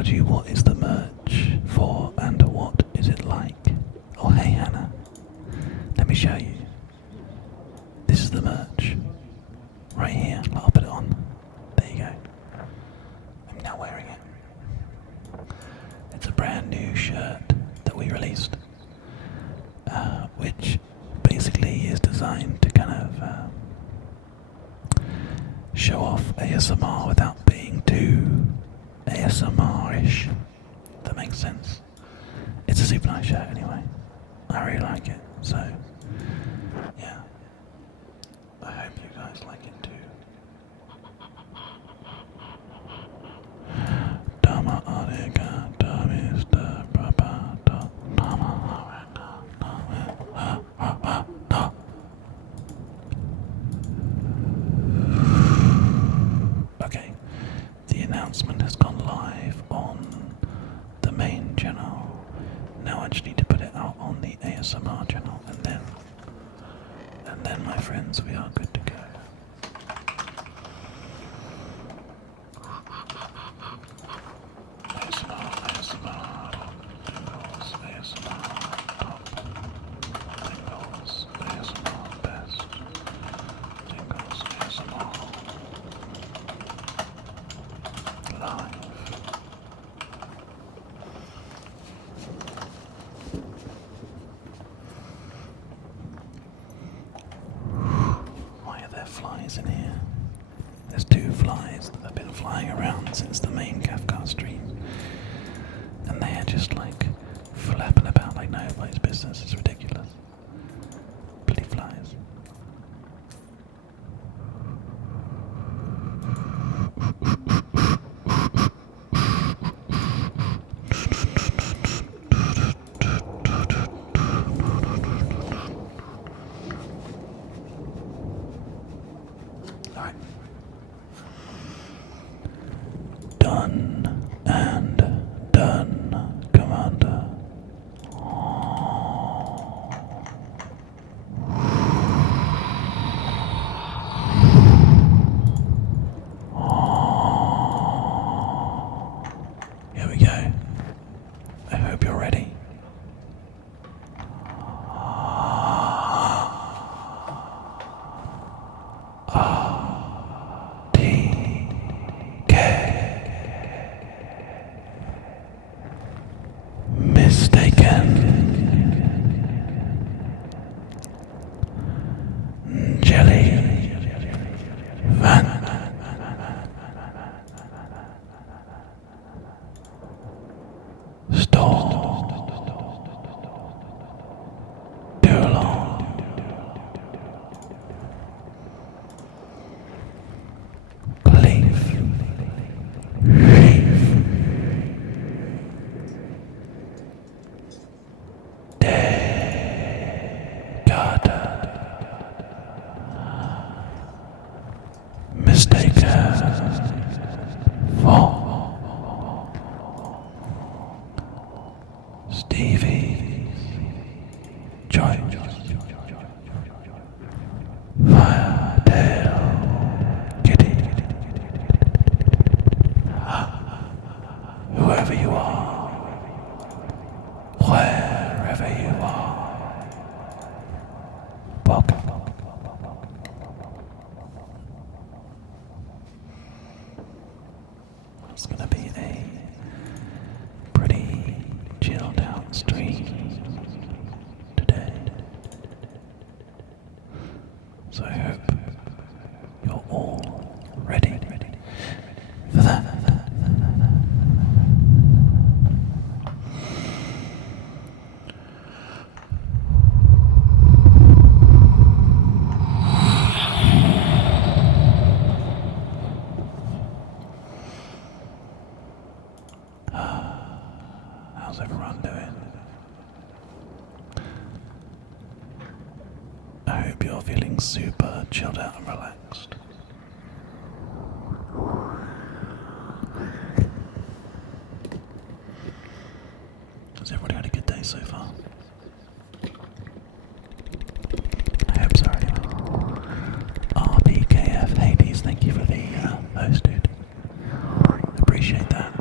told you what is the merch for and what is it like. Oh hey Hannah, let me show you. This is the merch. Right here, I'll put it on. There you go. I'm now wearing it. It's a brand new shirt that we released, which basically is designed to kind of show off ASMR without being too ASMR-ish. If that makes sense. It's a super nice shirt anyway. I really like it. So, yeah. I hope you guys like it too. Dama Adega, Mr. Papa, Okay, the announcement has gone live on the main channel. Now I just need to put it out on the ASMR channel, and then my friends, we are good to go. ASMR, Tingles, ASMR, top, Tingles, ASMR, best, Tingles, ASMR, live. Why are there flies in here? There's 2 flies that have been flying around since the main Kafka stream. And they are just like flapping about like nobody's business. It's ridiculous. Bloody flies. Alright. Done and done, Commander. Here we go. I hope you're ready. Mistaken. Jelly. Van. Store. Too long. Leaf. Reef. Mistaken. Stevie. Joy. Fire. Tail. Kitty. Whoever you are. Wherever you are. Welcome. It's gonna be a pretty chilled out stream today. So I hope you're all ready for that. How's everyone doing? I hope you're feeling super chilled out and relaxed. Has everybody had a good day so far? I hope so. RPKF Hades, thank you for the post, dude. Appreciate that.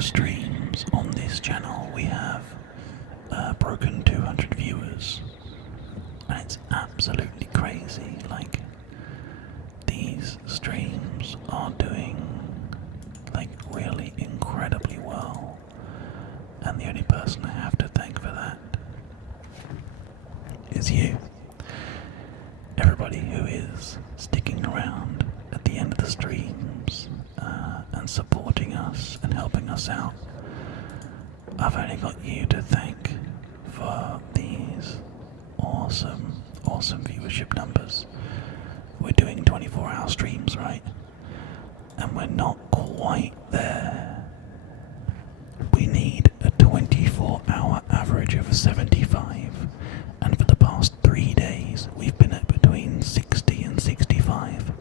2 streams on this channel, we have broken 200 viewers. And it's absolutely crazy. Like, these streams are doing like really incredibly well. And the only person I have to thank for that is you. Everybody who is sticking around at the end of the streams and supporting us and helping us out. I've only got you to thank for these awesome viewership numbers. We're doing 24-hour streams, right? And we're not quite there. We need a 24-hour average of 75, and for the past 3 days we've been at between 60 and 65.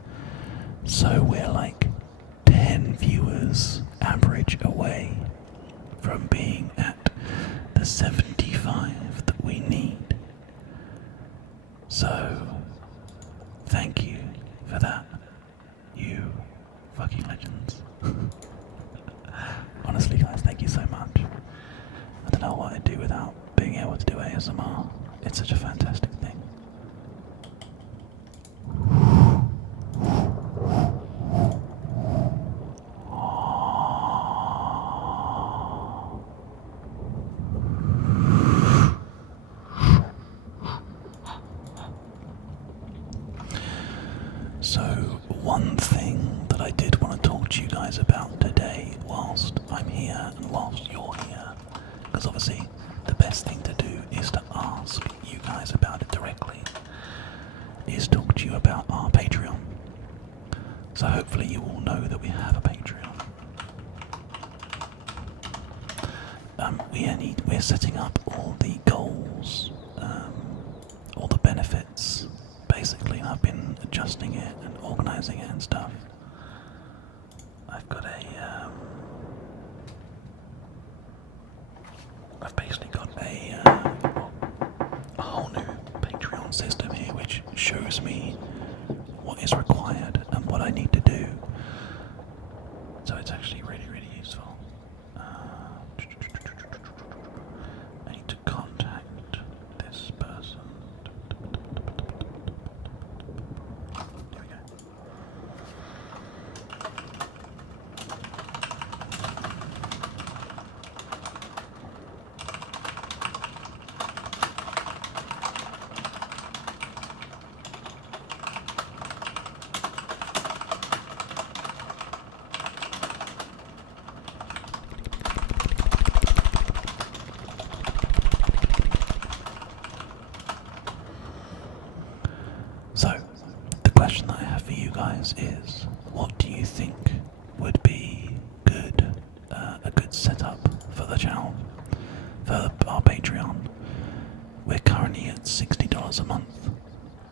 So we're like 10 viewers average away from being at the 75 that we need. So thank you for that, you fucking legends. Honestly guys, thank you so much. I don't know what I'd do without being able to do ASMR. It's such a fantastic thing. So, one thing that I did want to talk to you guys about today, whilst I'm here and whilst you're here, because obviously the best thing to do is to ask you guys about it directly, is talk to you about our Patreon. So hopefully you all know that we have a Patreon. We're setting up all the goals, all the benefits, basically, and I've been adjusting it and organising it and stuff. I've basically got a whole new Patreon system here, which shows me what is required and what I need to do. So it's actually really, really useful. I need to contact this person. Here we go. So, the question that I have for you guys is, what do you think would be a good setup for the channel, for our Patreon? We're currently at $60 a month,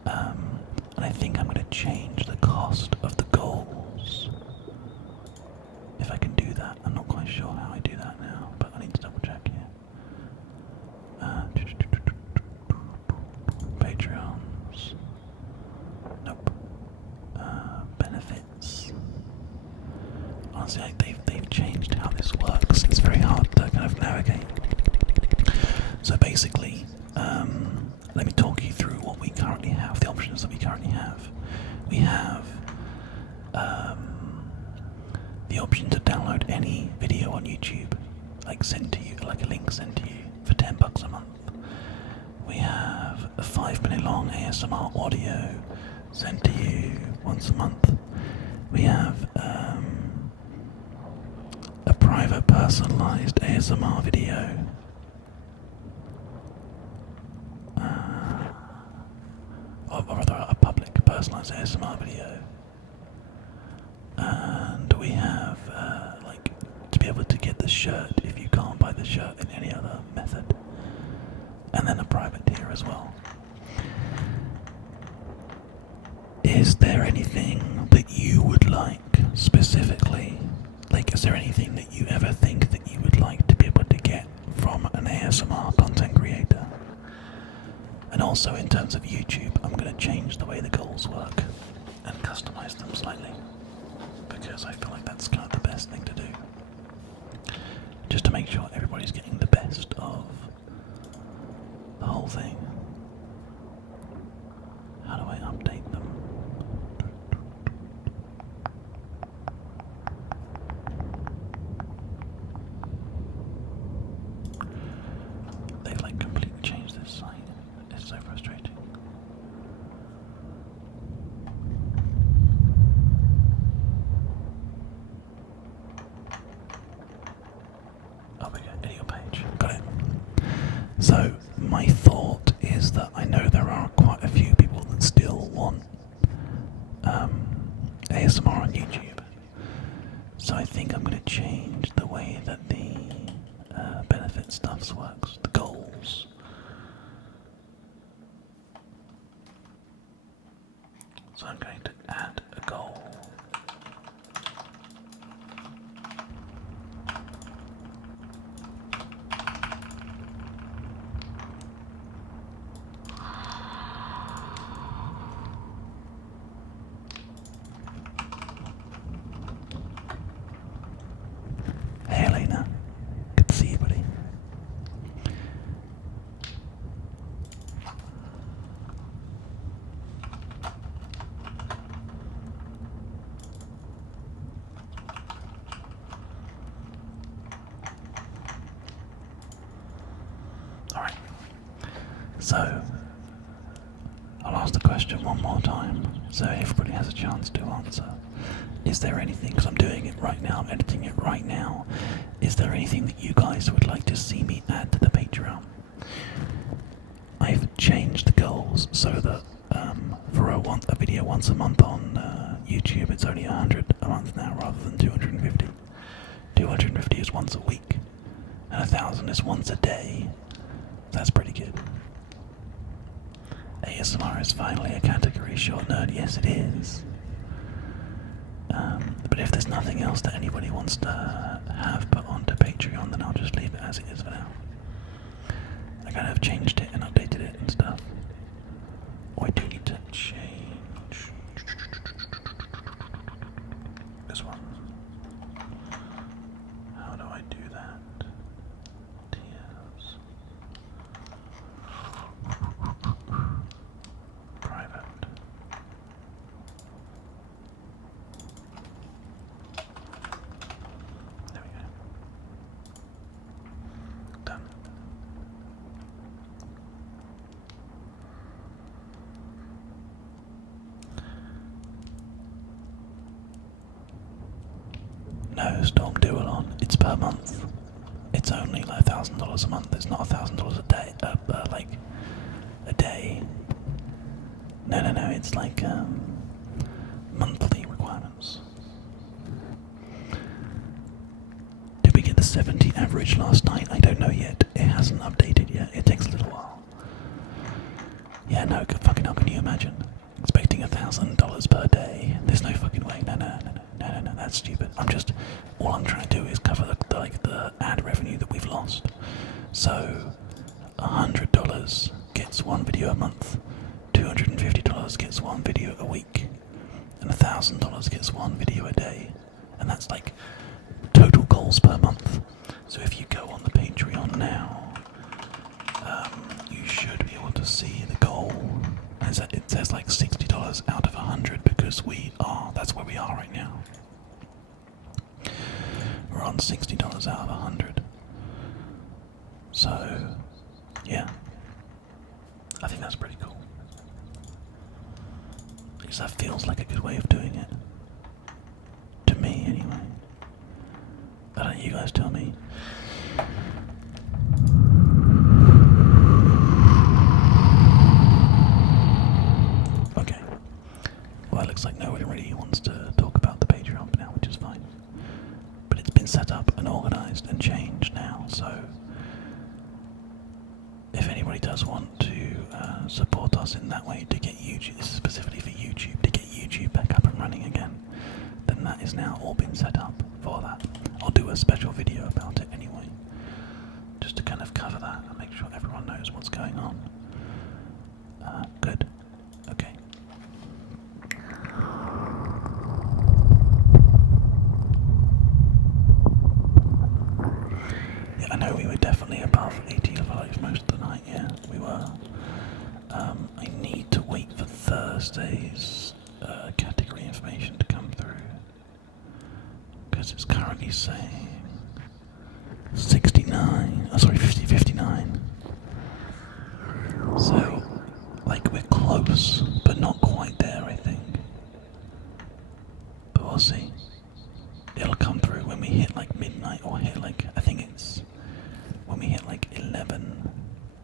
and I think I'm going to change the cost of the goals. If I can do that, I'm not quite sure how I do that now, but I need to double check here. Patreons. Nope. Benefits. Honestly, they've changed how this works. It's very hard to kind of navigate. So basically, let me talk you through what we currently have, the options that we currently have. We have the option to download any video on YouTube, like sent to you, like a link sent to you for $10 a month. We have a 5-minute long ASMR audio sent to you once a month. We have a private personalized ASMR video. Or rather, a public personalized ASMR video. And we have, like, to be able to get the shirt if you can't buy the shirt in any other method. And then a private tier as well. Is there anything that you would like specifically? Like, is there anything that you ever think that you would like to be able to get from an ASMR content creator? And also in terms of YouTube, I'm going to change the way the goals work and customize them slightly, because I feel like that's kind of the best thing to do. make sure everybody's getting the best of the whole thing. How do I update them? They've like completely changed this site. It's so frustrating. Oh, we go. Video page. Got it. So, my thought is that I know there are quite a few people that still want ASMR on YouTube. So I think I'm going to change the way that the benefit stuffs works, the goals. So I'm going to add a goal. Hey Elena, good to see you, buddy. Alright, so I'll ask the question one more time so everybody has a chance to answer. Is there anything, because I'm doing it right now, I'm editing it right now, is there anything that you guys would like to see me add to the Patreon? I've changed the goals so that for a video once a month on YouTube, it's only 100 a month now rather than 250. 250 is once a week, and 1,000 is once a day. That's pretty good. ASMR is finally a category, short nerd, yes it is. But if there's nothing else that anybody wants to have put onto Patreon, then I'll just leave it as it is for now. I kind of changed it and updated it and stuff. Oh, I do need to change this one. How do I do that? Tiers. Private. There we go. Done. No, Storm Dualon. It's per month. It's only like $1,000 a month. It's not $1,000 a day. Like a day. No. It's like monthly requirements. Did we get the 70 average last night? I don't know yet. It hasn't updated yet. It takes a little while. Yeah, no. Fucking hell, can you imagine? Expecting $1,000 per day. There's no fucking way. No. That's stupid. All I'm trying to do is cover the ad revenue that we've lost. So, $100 gets one video a month, $250 gets one video a week, and $1,000 gets one video a day. And that's like total goals per month. So if you go on the Patreon now, you should be able to see the goal. It says like $60 out of 100 because that's where we are right now. We're on $60 out of 100. So, yeah. I think that's pretty cool. At least that feels like a good way of doing it. To me, anyway. But don't you guys tell me. Okay. Well, it looks like nobody really wants to talk about the Patreon now, which is fine. But it's been set up and organised and changed now, so if anybody does want to support us in that way to get YouTube, this is specifically for YouTube, to get YouTube back up and running again, then that is now all been set up for that. I'll do a special video about it anyway, just to kind of cover that and make sure everyone knows what's going on. Good. Okay. definitely above 85 most of the night, yeah, we were. I need to wait for Thursday's category information to come through, because it's currently saying 69, oh sorry, 59. So, like, we're close, but not quite there, I think. But we'll see. It'll come through when we hit like midnight, or hit like, I think it's when we hit like 11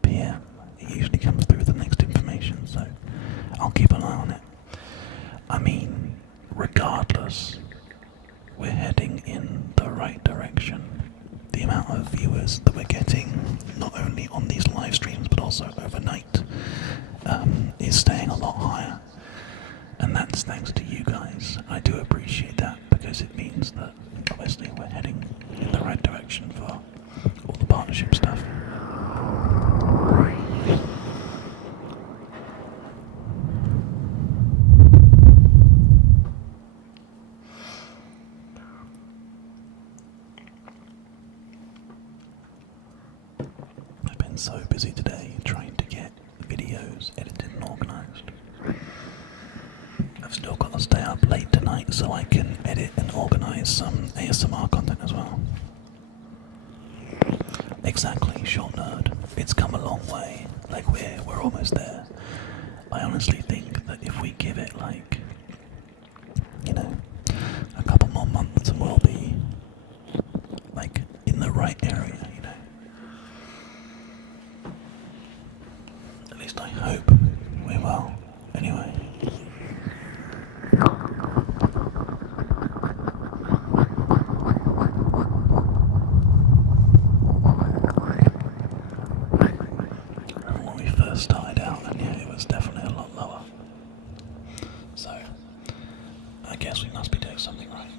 PM. It usually comes through with the next information, so I'll keep an eye on it. I mean, regardless, we're heading in the right direction. The amount of viewers that we're getting, not only on these live streams but also overnight, is staying a lot higher. And that's thanks to you guys. I do appreciate that, because it means that obviously we're heading in the right direction for all the partnership stuff. I've been so busy today trying to get videos edited and organised. I've still got to stay up late tonight so I can edit and organise some ASMR content as well. Exactly, short nerd. It's come a long way. Like, we're almost there. I honestly think that if we give it like, you know, a couple more months, and we'll be like in the right area, you know. At least I hope we will. Anyway. When we first started out, and yeah, it was definitely a lot lower. So, I guess we must be doing something right.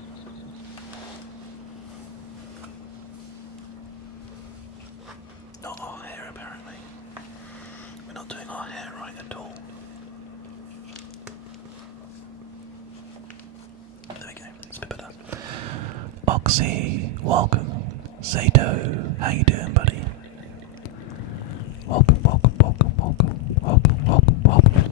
Not our hair, apparently. We're not doing our hair right at all. There we go, it's a bit better. Oxy, welcome. Zato, how you doing, buddy? Welcome, welcome, welcome, welcome, welcome, welcome, welcome.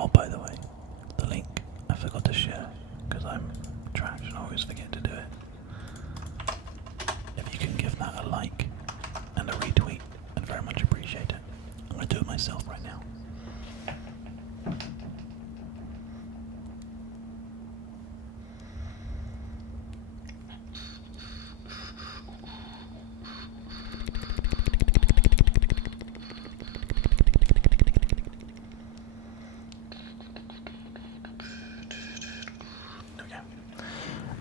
Oh, by the way, the link I forgot to share, because I'm trash and I always forget to do it. If you can give that a like and a retweet, I'd very much appreciate it. I'm going to do it myself right now.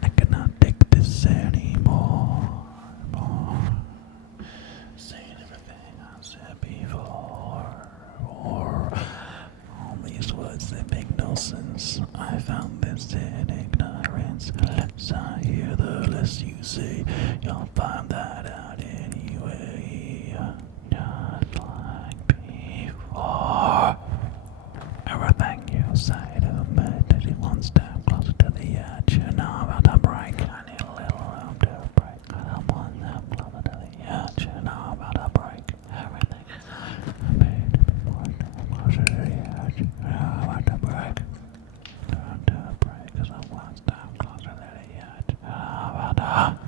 I cannot take this anymore. Saying everything I said before. Or all these words that make no sense. I found this in ignorance. The less I hear, the less you say. You'll find that out anyway. Just like before. Everything you say to me, that you one step closer to the edge. You know about to break. I need a little room to break. I'm one step closer to the edge. You know about to break. Everything I made to be one step closer to the edge. You know about to break. Turn to break, 'cause I'm one step closer to the edge. You know about to.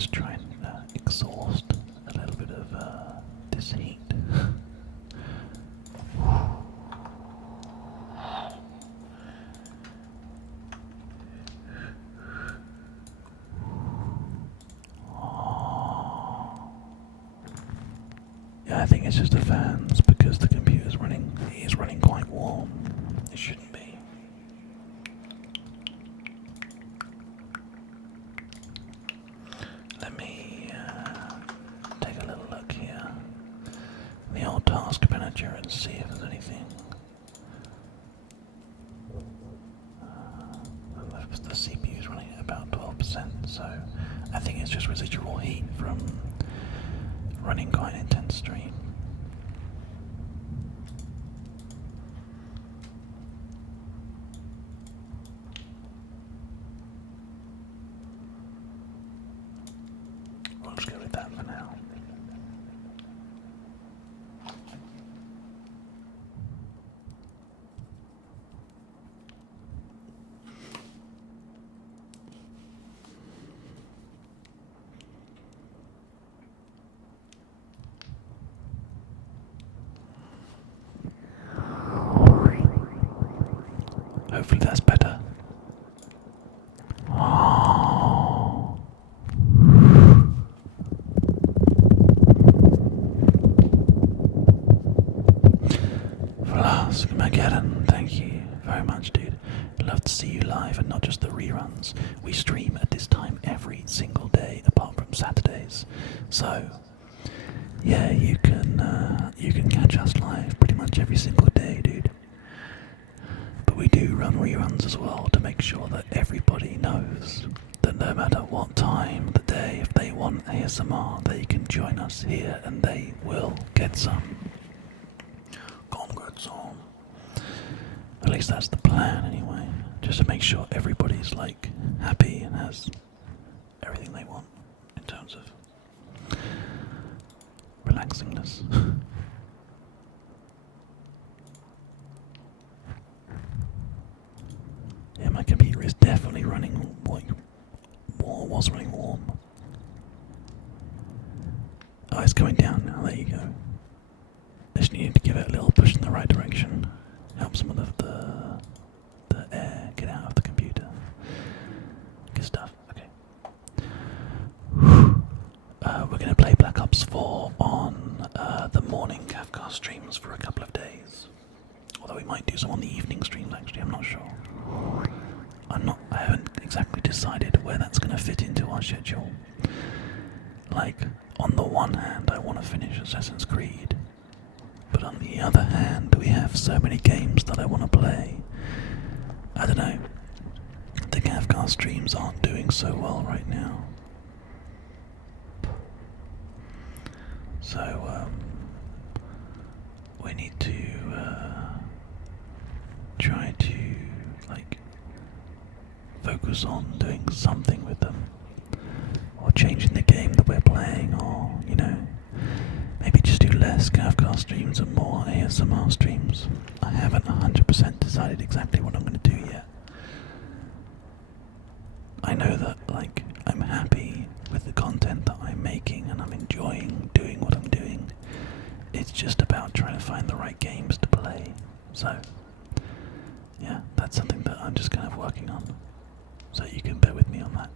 let's try and exhaust a little bit of this heat. Yeah, I think it's just the fans because the computer's running. It is running quite warm. It shouldn't be. Let me take a little look here in the old task manager and see if there's anything. The CPU is running at about 12%, so I think it's just residual heat from running quite an intense stream. We'll just go with that for now. Hopefully that's better. Armageddon, thank you very much, dude. Love to see you live and not just the reruns. We stream at this time every single day apart from Saturdays. So yeah, you can catch us live pretty much every single day, dude. But we do run reruns as well to make sure that everybody knows that no matter what time of the day, if they want ASMR, they can join us here and they will get some. Congrats on. At least that's the plan anyway. Just to make sure everybody's like happy and has everything they want in terms of relaxingness. Yeah, my computer is definitely running like was running warm. Oh, it's going down now. There you go. Just needed to give it a little push in the right direction. Help some of the air get out of the computer. Good stuff. Okay. We're going to play Black Ops 4 on the morning Kafka streams for a couple of days. Although we might do some on the evening streams actually, I'm not sure. I haven't exactly decided where that's going to fit into our schedule. Like, on the one hand, I want to finish Assassin's Creed. But on the other hand, we have so many games that I want to play. I don't know. The Kafka streams aren't doing so well right now. So, we need to try to, like, focus on doing something with them. Or changing the game that we're playing, or, you know, maybe just do less Kafka streams and more ASMR streams. I haven't 100% decided exactly what I'm going to do yet. I know that, like, I'm happy with the content that I'm making and I'm enjoying doing what I'm doing. It's just about trying to find the right games to play. So, yeah, that's something that I'm just kind of working on. So you can bear with me on that.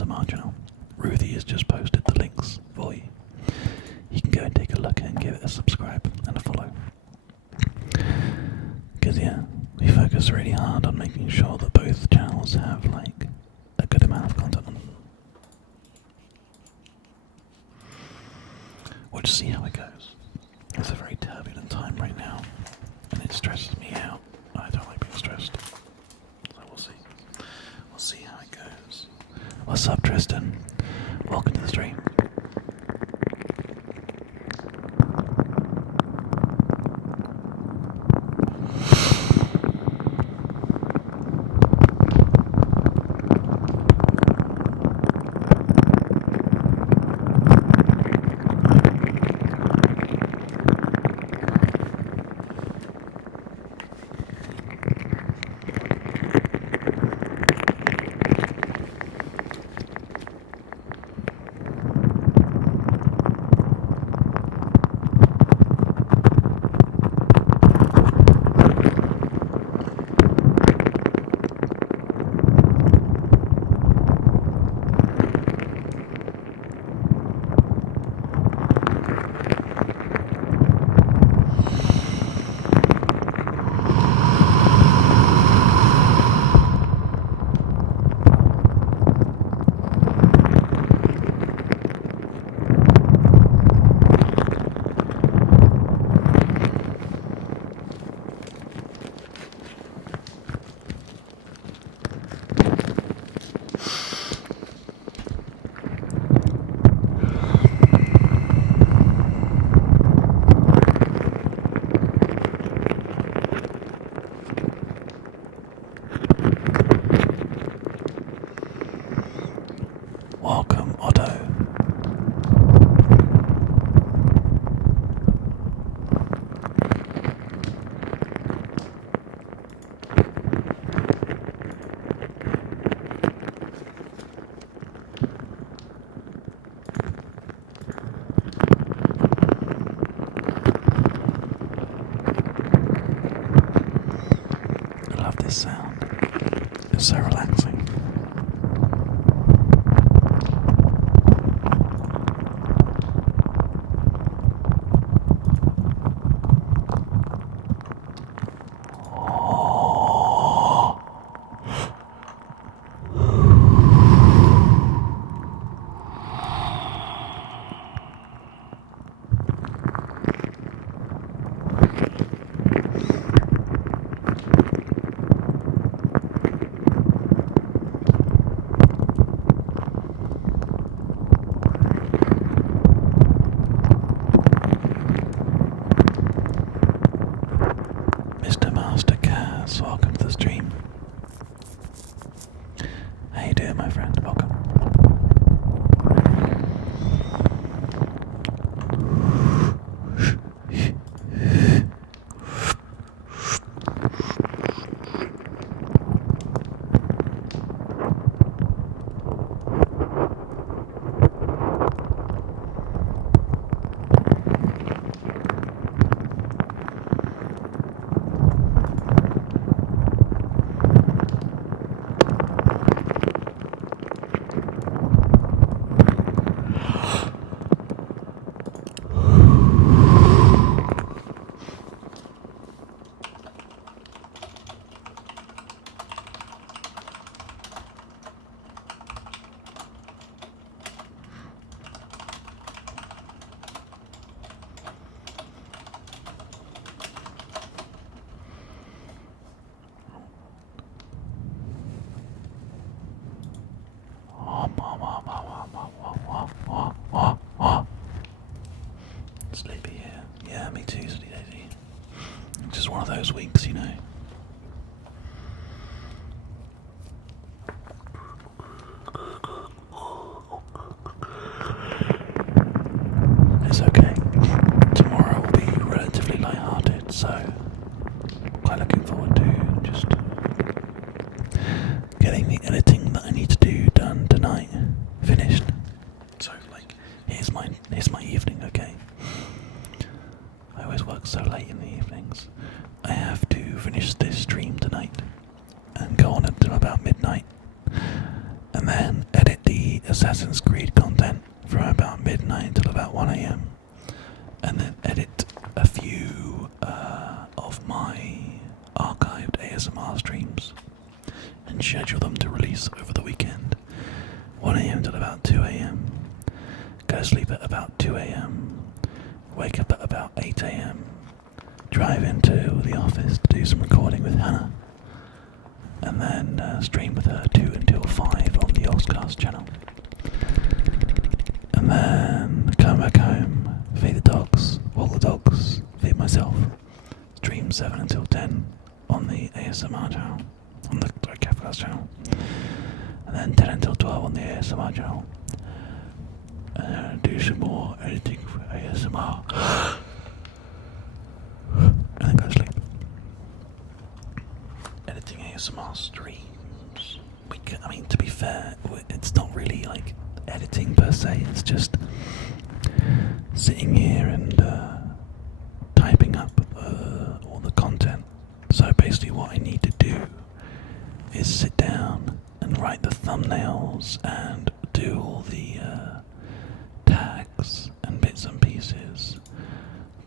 ASMR channel. Ruthie has just posted the links for you. You can go and take a look and give it a subscribe and a follow. Because yeah, we focus really hard on making sure that both channels have like a good amount of content on them. We'll just see how it goes. It's a very turbulent time right now, and it stresses me out. I don't like being stressed. So we'll see. We'll see how it goes. What's up, Tristan? Welcome to the stream. Welcome, Otto. I love this sound. It's so relaxing. Mr. Master Cas, welcome to the stream. How you doing, my friend? Welcome. Sleepy here. Yeah, me too, Sleepy Daisy. Just one of those weeks, you know. It's okay. Tomorrow will be relatively light-hearted, so quite looking forward to just getting the editing that I need to do done tonight finished. So like, here's my evening, okay? I always work so late in the evenings. I have to finish this stream tonight and go on until about midnight, and then edit the ASMR streams and schedule them to release over the weekend. 1 AM till about 2 AM. Go to sleep at about 2 AM. Wake up at about 8 AM. Drive into the office to do some recording with Hannah. And then stream with her 2 until 5 on the Yogscast channel. And then come back home, feed the dogs, walk the dogs, feed myself. Stream 7 until 10 on the ASMR channel, on the Capcast channel. And then 10 until 12 on the ASMR channel. And then do some more editing for ASMR. And then go to sleep. Editing ASMR streams. I mean, to be fair, it's not really like editing per se, it's just sitting here and typing up all the content. So basically what I need to do is sit down and write the thumbnails and do all the tags and bits and pieces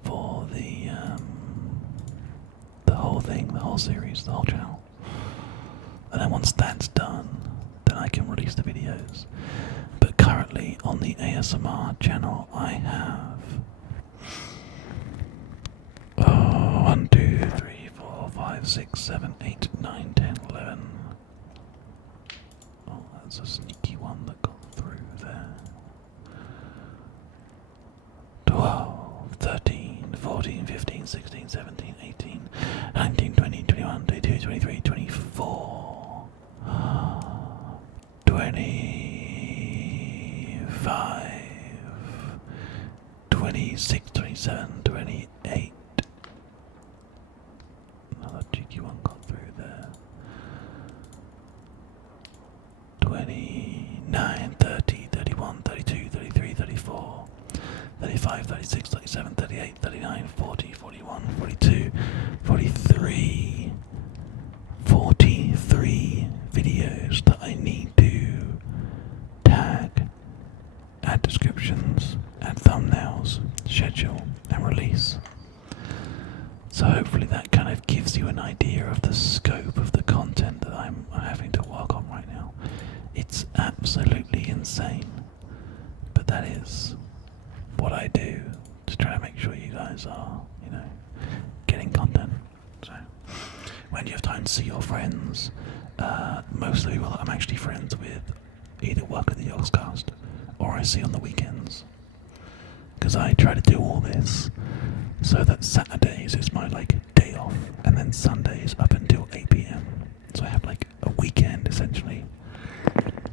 for the whole thing, the whole series, the whole channel. And then once that's done, then I can release the videos. But currently on the ASMR channel I have 1, 2, 3, 4, 5, 6, 7, 8, 9, 10, 11. Oh, that's a sneaky one that got through there. 12, 13, 14, 15, 16, 17, 18, 19, 20, 21, 22, 23, 24, 25, 26, 27, 28. Another cheeky one got through there. 29, 30, 31, 32, 33, 34, 35, 36, 37, 38, 39, 40, 41, 42, 43, 43 videos that I need to tag, add descriptions, add thumbnails, schedule and release. So hopefully that kind of gives you an idea of the scope of the content that I'm having to work on right now. It's absolutely insane, but that is what I do to try to make sure you guys are, getting content. So when you have time to see your friends, most of the people I'm actually friends with either work at the Yogscast or I see on the weekends. Because I try to do all this so that Saturdays is my day off, and then Sundays up until 8 PM. So I have a weekend essentially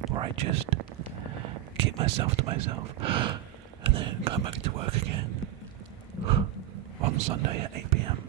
where I just keep myself to myself and then come back to work again on Sunday at 8 PM.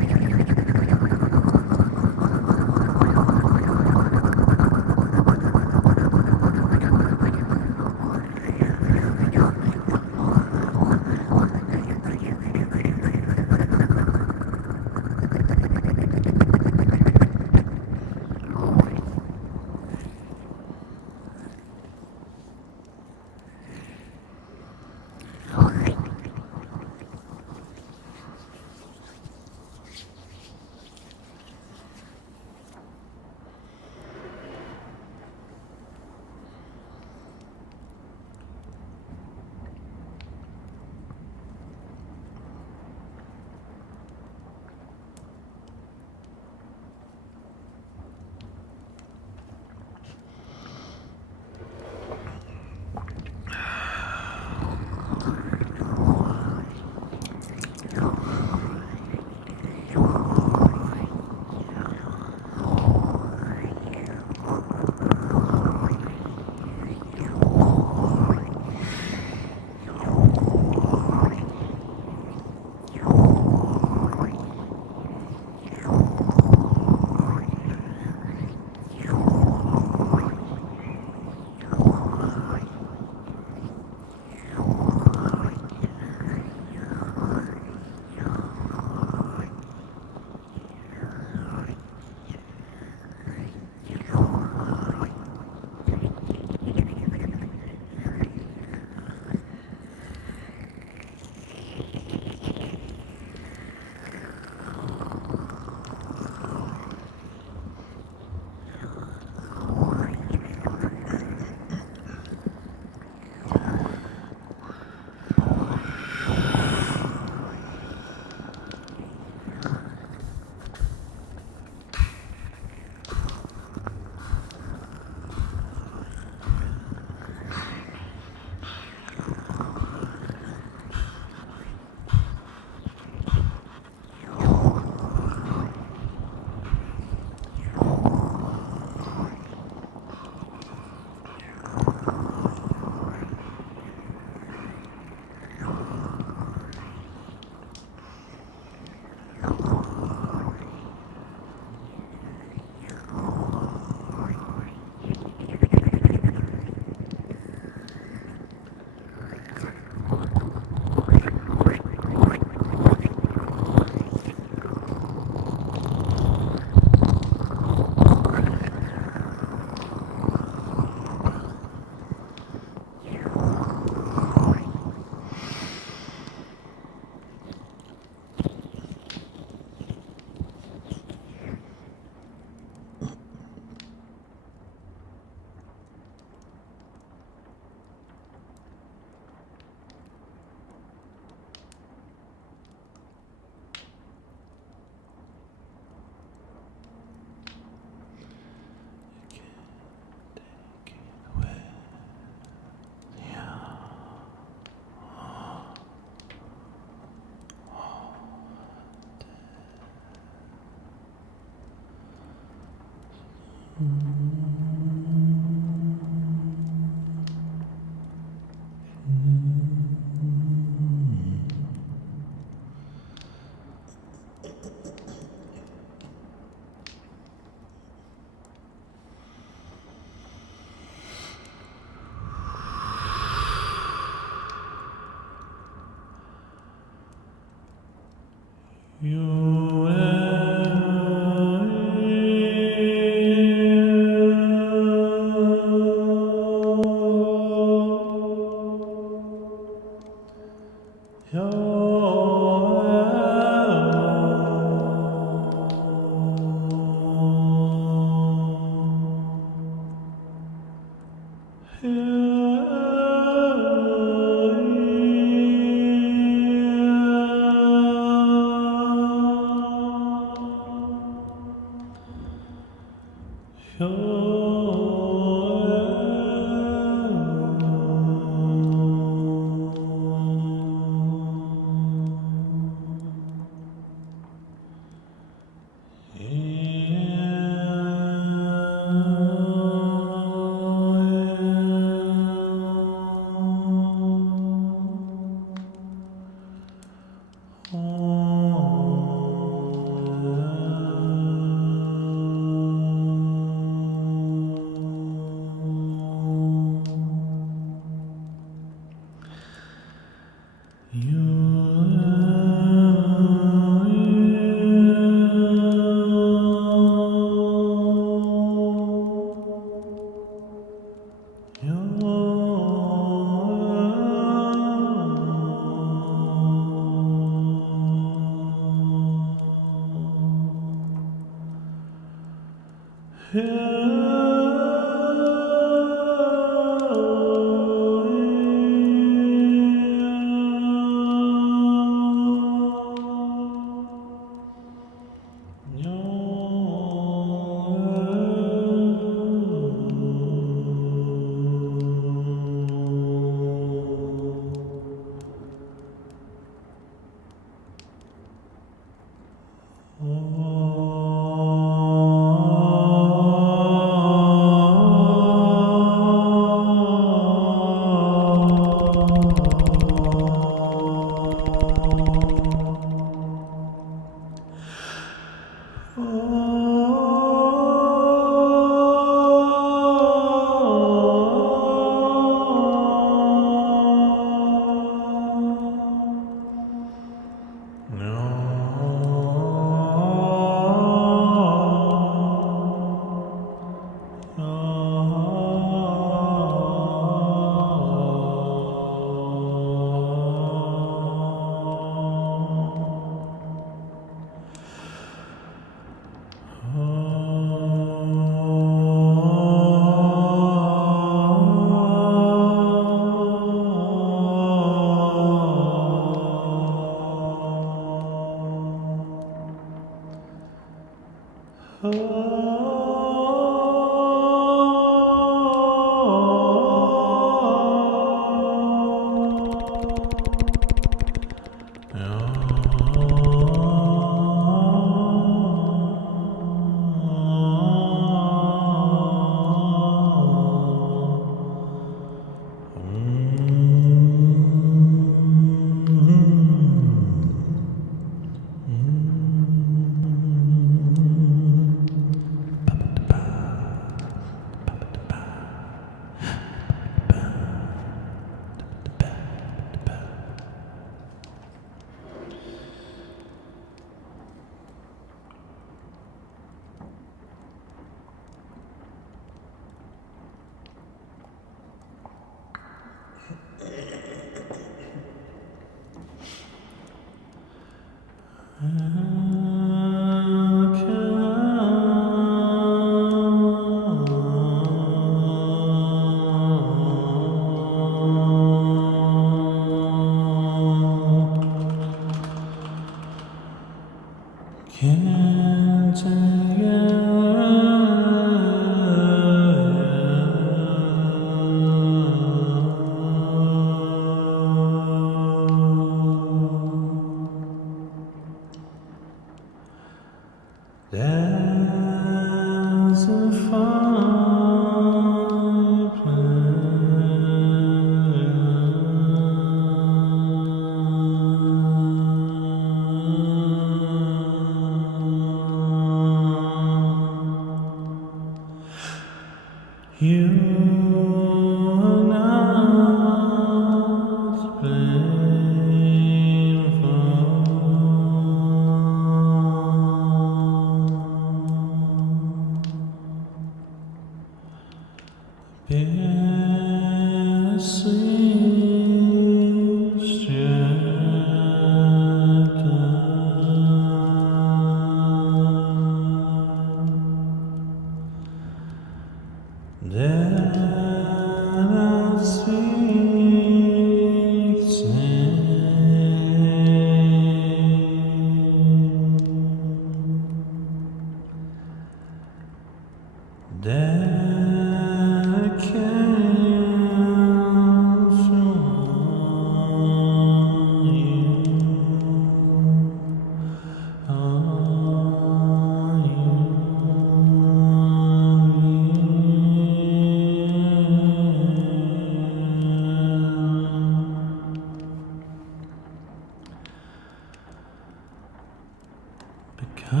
'cause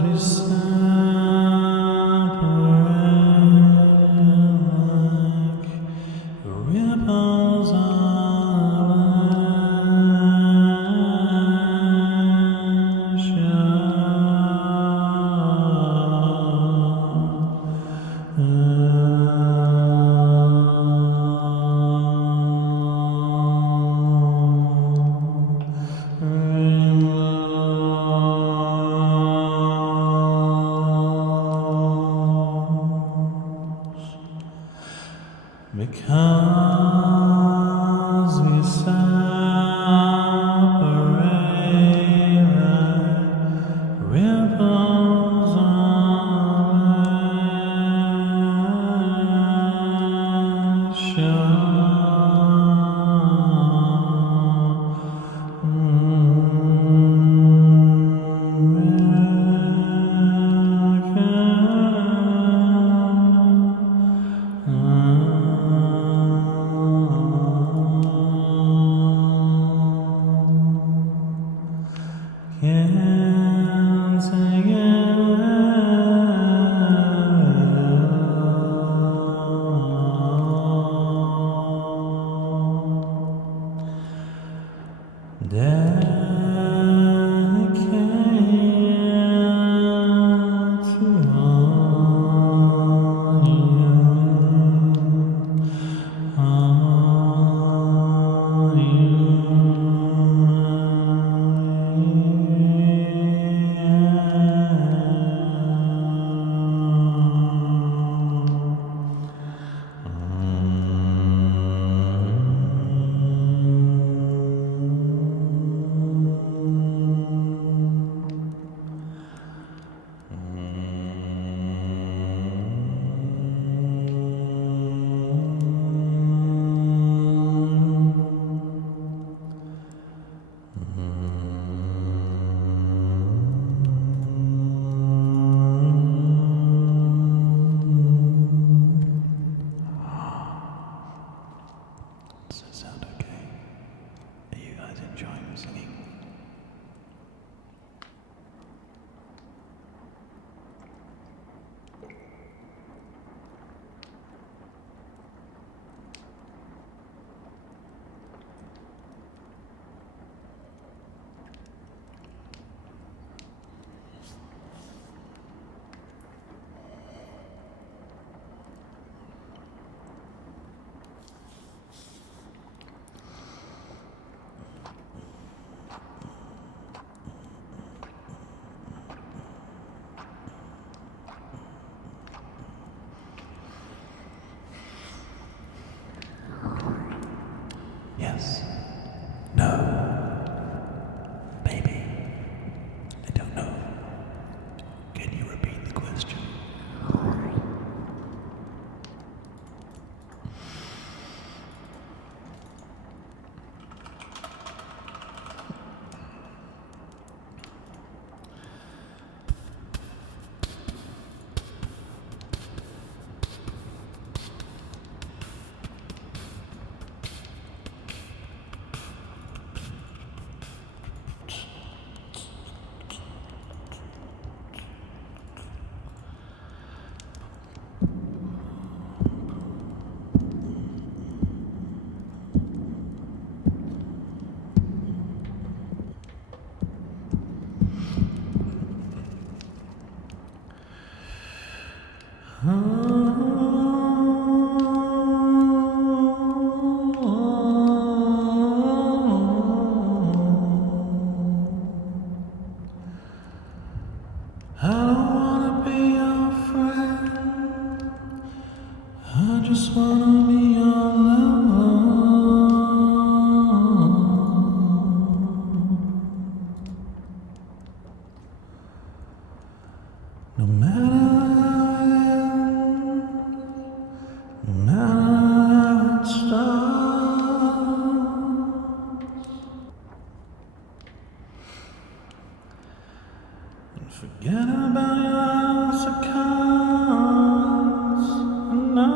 we separate like ripples on because we separate like ripples on can't take it. Dedicate to all Does that sound okay? Are you guys enjoying the singing? Yes. No. Maybe. I don't know. Can you repeat the question? I don't wanna be your friend, I just wanna be your lover. No matter how it ends, no matter how it starts, and forget about your answer cards. No.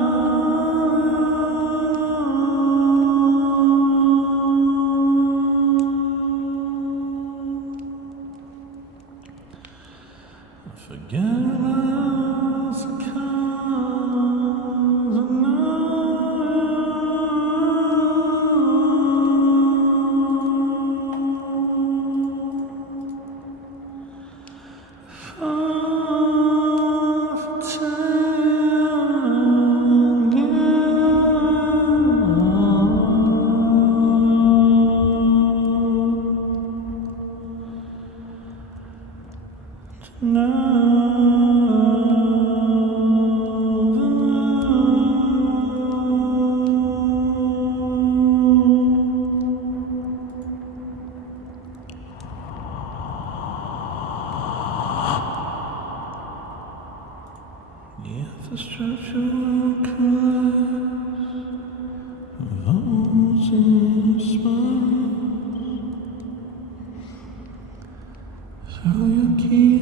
Wake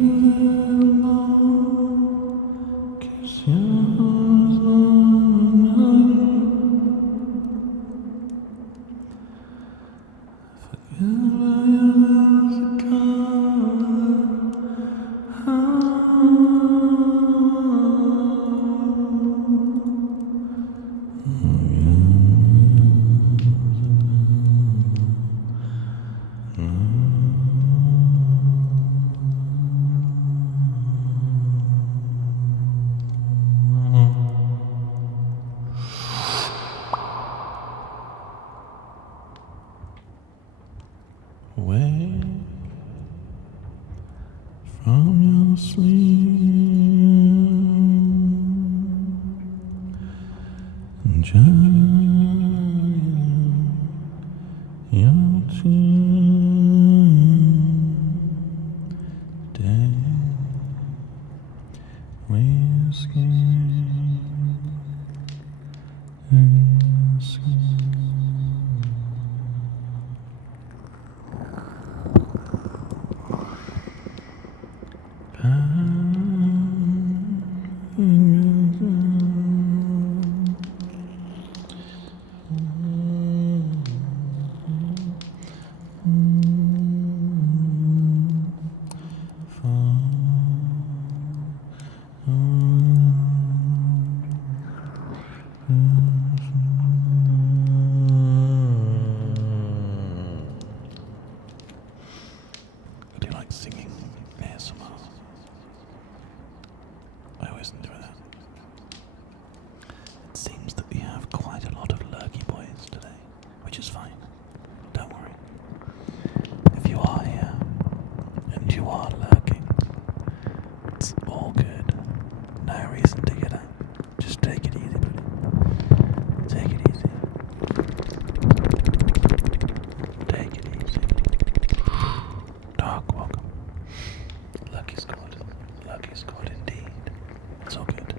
from your sleep and join your today whiskey and skin. Do you like singing ASMR? I always enjoy that. It seems that we have quite a lot of lurky boys today, which is fine. Don't worry. If you are here and you are lurking, it's all good. No reason to get out. Just take it easy, buddy. Take it easy. Take it easy. Dark welcome. Lucky squad. Lucky squad indeed. It's all good.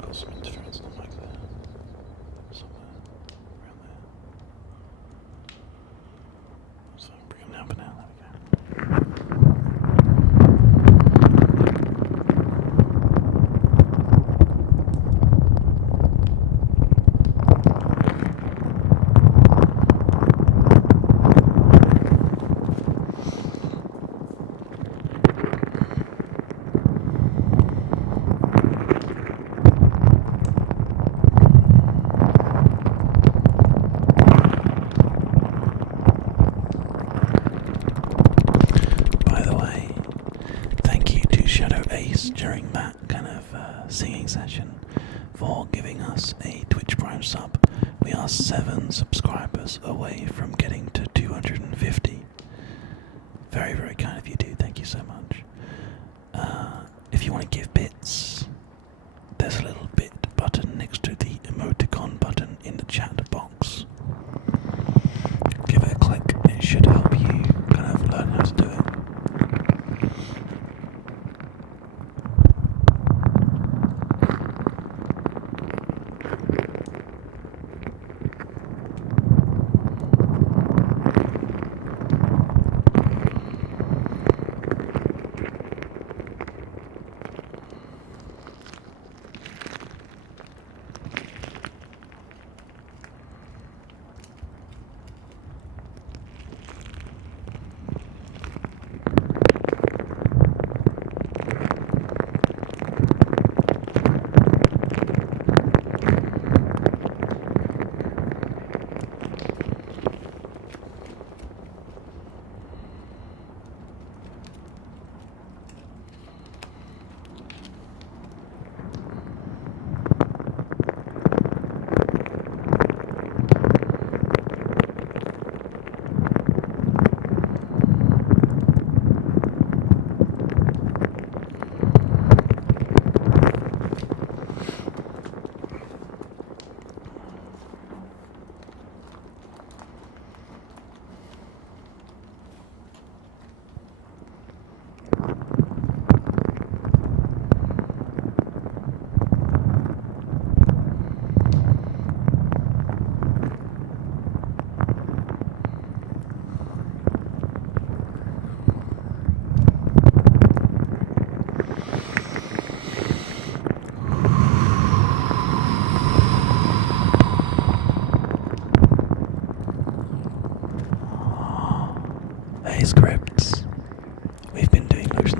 Got some interference on the mic there. Somewhere around there. So bring them down for now. There we go. By the way, thank you to Shadow Ace during that kind of singing session for giving us a Twitch Prime sub. We are 7 subscribers away from getting to 250. Very, very kind of you, dude. Thank you so much. If you want to give bits, there's a little bit button next to the emoticon button in the chat box. Give it a click. It should help you kind of learn how to do it.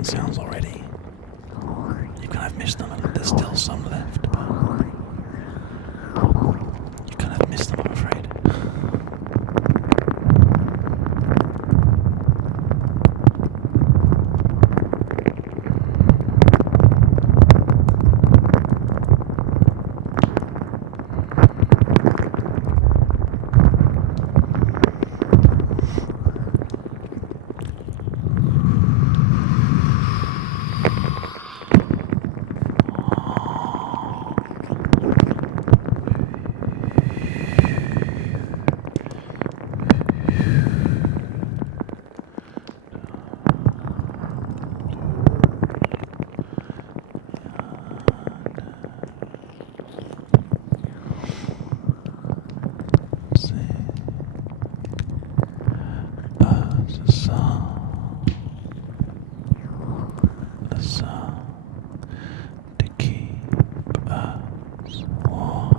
1 sounds already. You kind of missed them, and there's still some left, but you kind of missed them, I'm afraid. A song to keep us warm.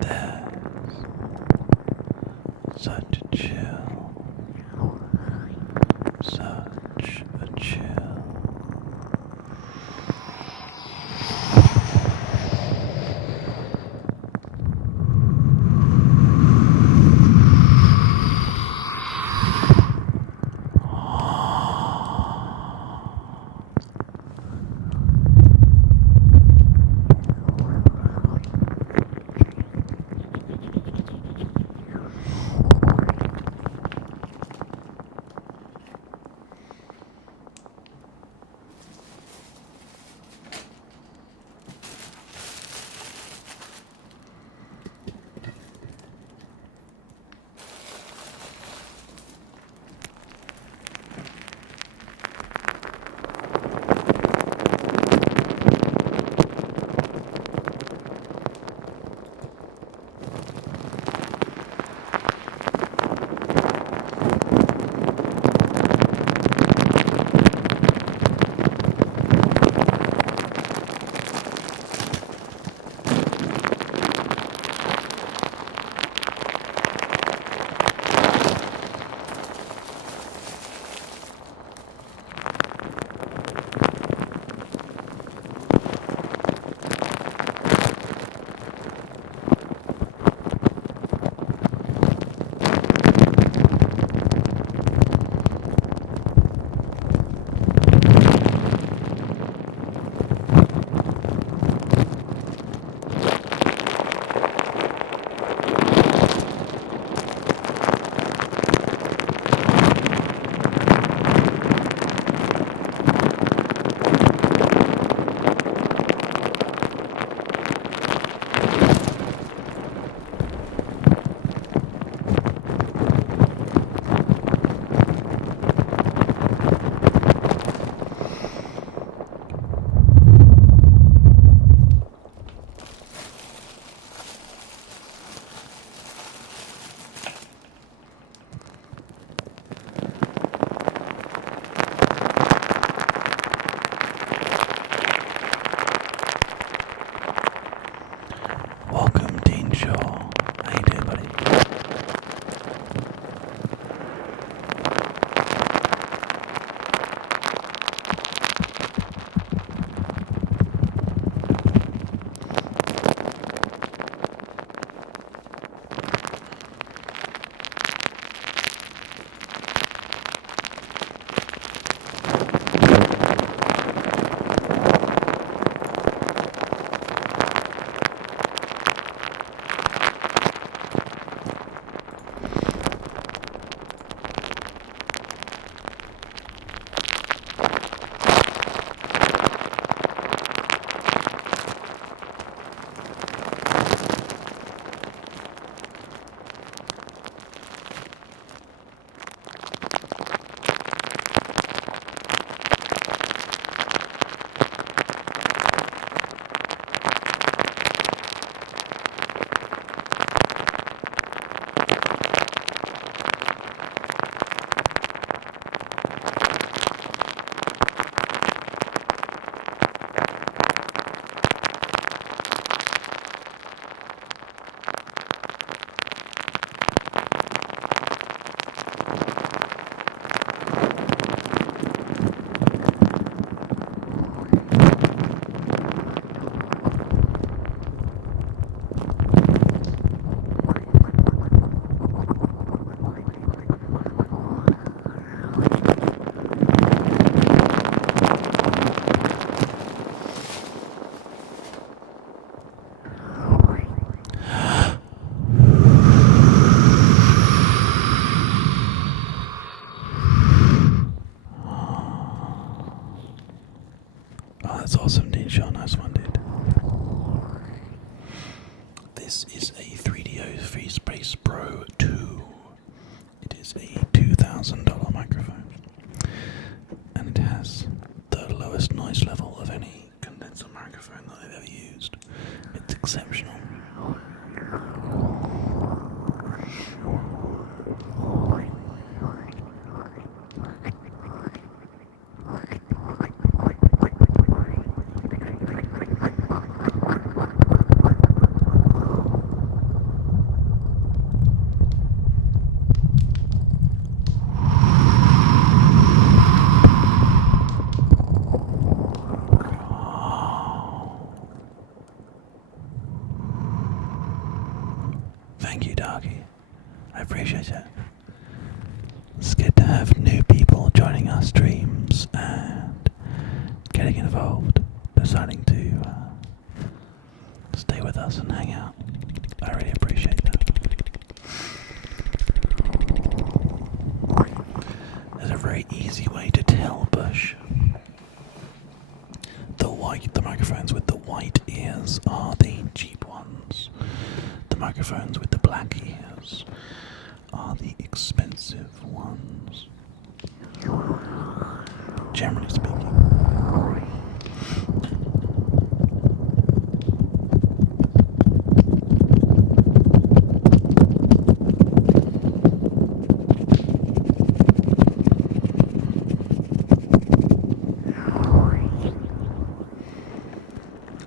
There's such a chill, such a chill. awesome, dude. Sure, nice one, dude. This is a 3DO Freespace Pro II. It is a $2,000 microphone, and it has the lowest noise level of any condenser microphone that I've ever used. It's exceptional. Thank you, Darky. I appreciate it. It's good to have new people joining our streams and getting involved, deciding to stay with us and hang out. I really appreciate that. There's a very easy way to tell, Bush. The microphones with the white ears are the cheap ones. The microphones with the black ears are the expensive ones, generally speaking.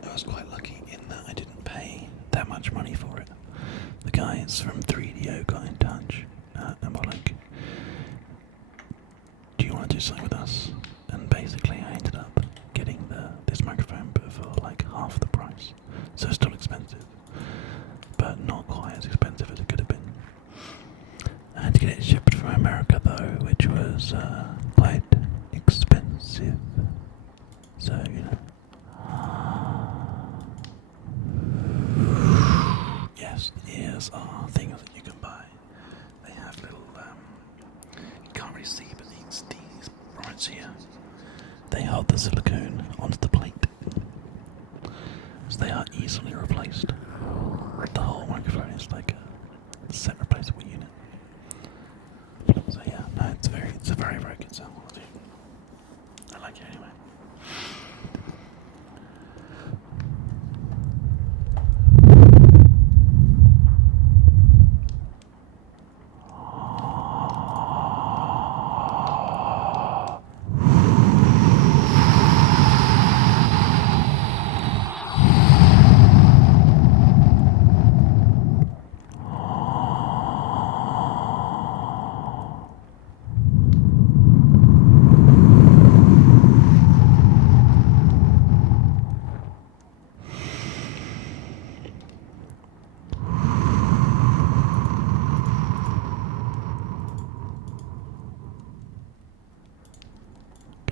I was quite lucky in that I didn't pay that much money for it. The guys from 3DO got in touch and were like, do you want to do something with us? And basically I ended up getting this microphone but for like half the price. So still expensive, but not quite as expensive as it could have been. I had to get it shipped from America though, which was quite expensive. So, you know. Yes, ears are things that you can buy. They have little, you can't really see, but these rods here, they hold the silicone onto the plate. So they are easily replaced. The whole microphone is like a set replaceable unit. So yeah, no, it's a very, very good sound quality. I like it anyway.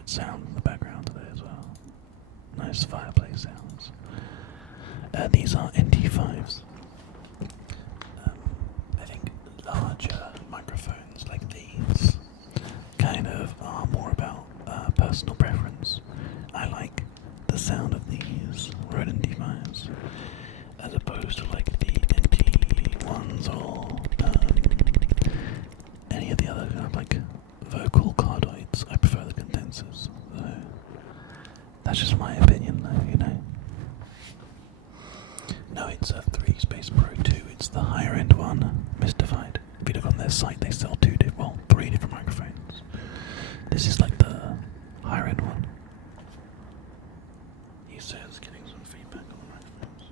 Sound in the background today as well. Nice fireplace sounds. These are NT5s. I think larger microphones like these kind of are more about personal preference. I like the sound of these Rode NT5s as opposed to like the NT1s or any of the other kind of like vocal cardioids. I prefer the condensers, so that's just my opinion though, you know. No, it's a Freespace Pro II, it's the higher end one, Mystified. If you look on their site, they sell three different microphones. This is like the higher end one. He says getting some feedback on the microphones.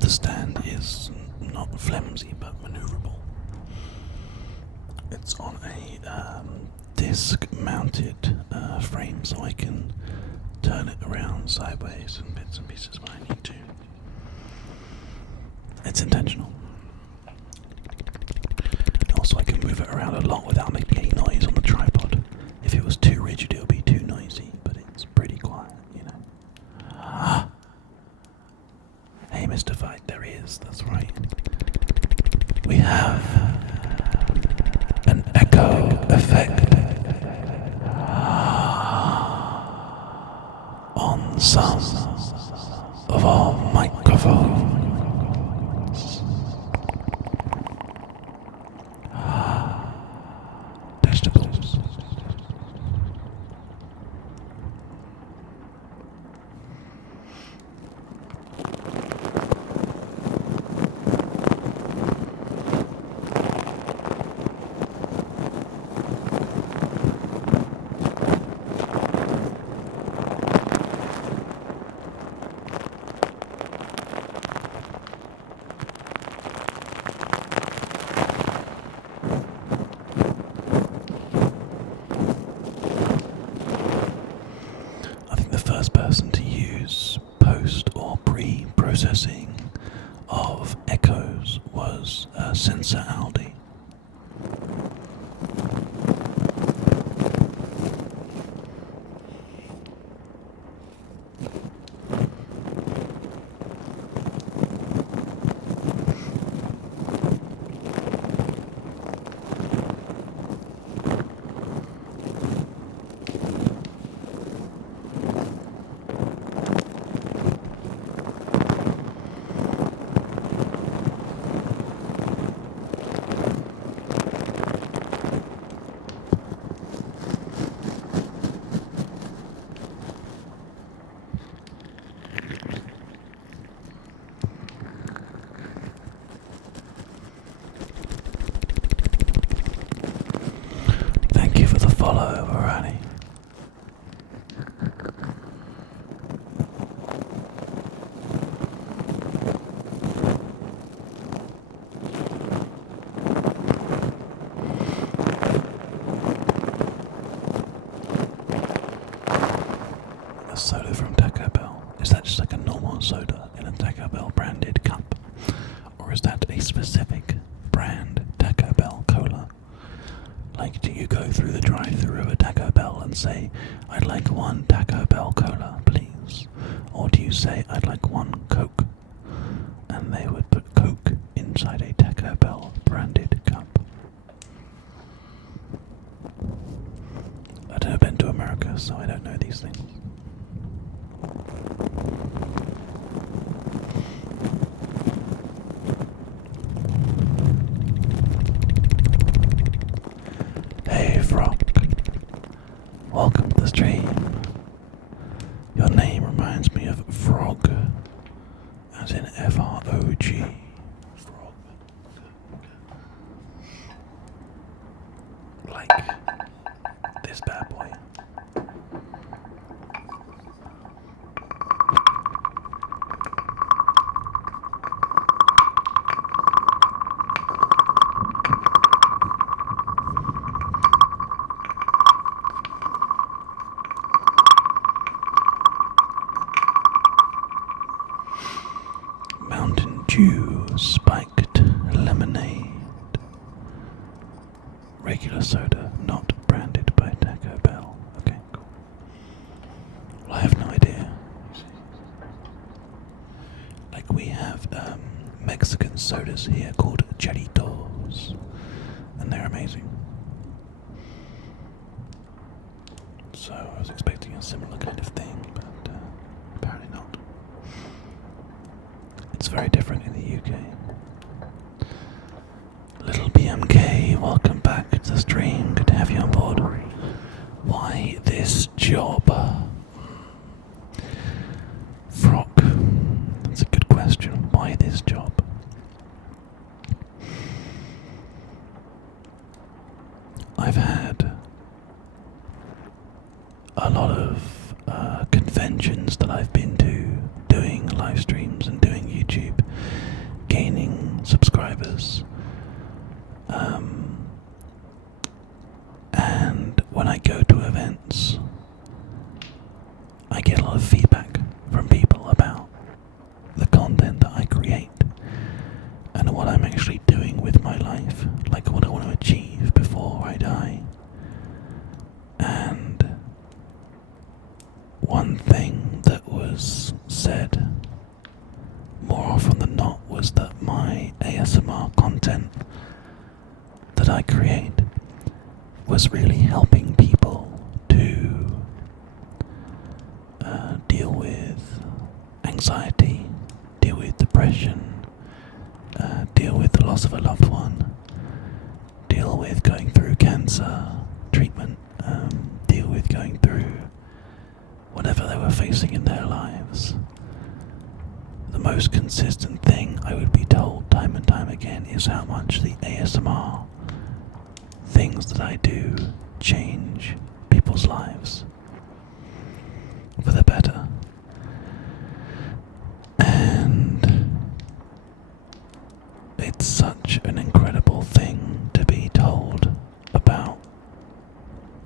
The stand is not flimsy but maneuverable. It's on a disc mounted frame, so I can turn it around sideways and bits and pieces when I need to. It's intentional. Also, I can move it around a lot without making any noise on the tripod. If it was too rigid, it would be too noisy, but it's pretty quiet, you know. Hey, Mr. Fight, there he is, that's right. We have an echo effect on some of our microphones. Testicles. Person to use post or pre-processing of echoes was Sensor Aldi. Thank you for the follow, Varani. A soda from Taco Bell. Is that just like a normal soda in a Taco Bell branded cup? Or is that a specific brand Taco Bell cola? Like, do you go through the drive-thru of a Taco Bell and say, I'd like one Taco Bell cola, please? Or do you say, I'd like one Coke? And they would put Coke inside a Taco Bell branded cup. I've never been to America, so I don't know these things. Hey Frog, welcome to the stream. Your name reminds me of Frog, as in F-R-O-G. Frog. Like this bad boy. Mountain Dew spiked lemonade. Regular soda, not branded by Taco Bell. Okay, cool. Well, I have no idea. Like, we have Mexican sodas here called Chelitos, and they're amazing. So I was expecting a similar kind of thing, but apparently not. It's very different in the UK. Little BMK, welcome back to the stream. Good to have you on board. Why this job? Frock. That's a good question. Why this job? I've had a lot of conventions that I've been to, doing live streams and doing YouTube, gaining subscribers. And was really helping people to deal with anxiety, deal with depression, deal with the loss of a loved one, deal with going through cancer treatment, deal with going through whatever they were facing in their lives. The most consistent thing I would be told time and time again is how much the ASMR things that I do change people's lives for the better. And it's such an incredible thing to be told about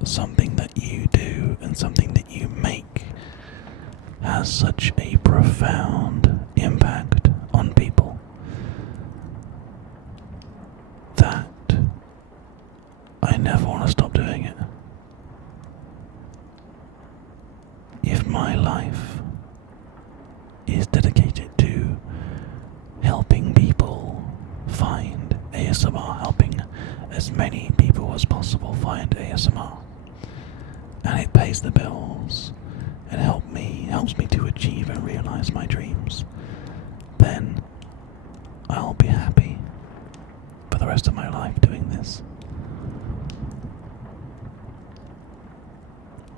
something that you do and something that you make has such a profound impact on people that I never want to stop doing it. If my life is dedicated to helping people find ASMR, helping as many people as possible find ASMR, and it pays the bills and helps me to achieve and realize my dreams, then I'll be happy for the rest of my life doing this.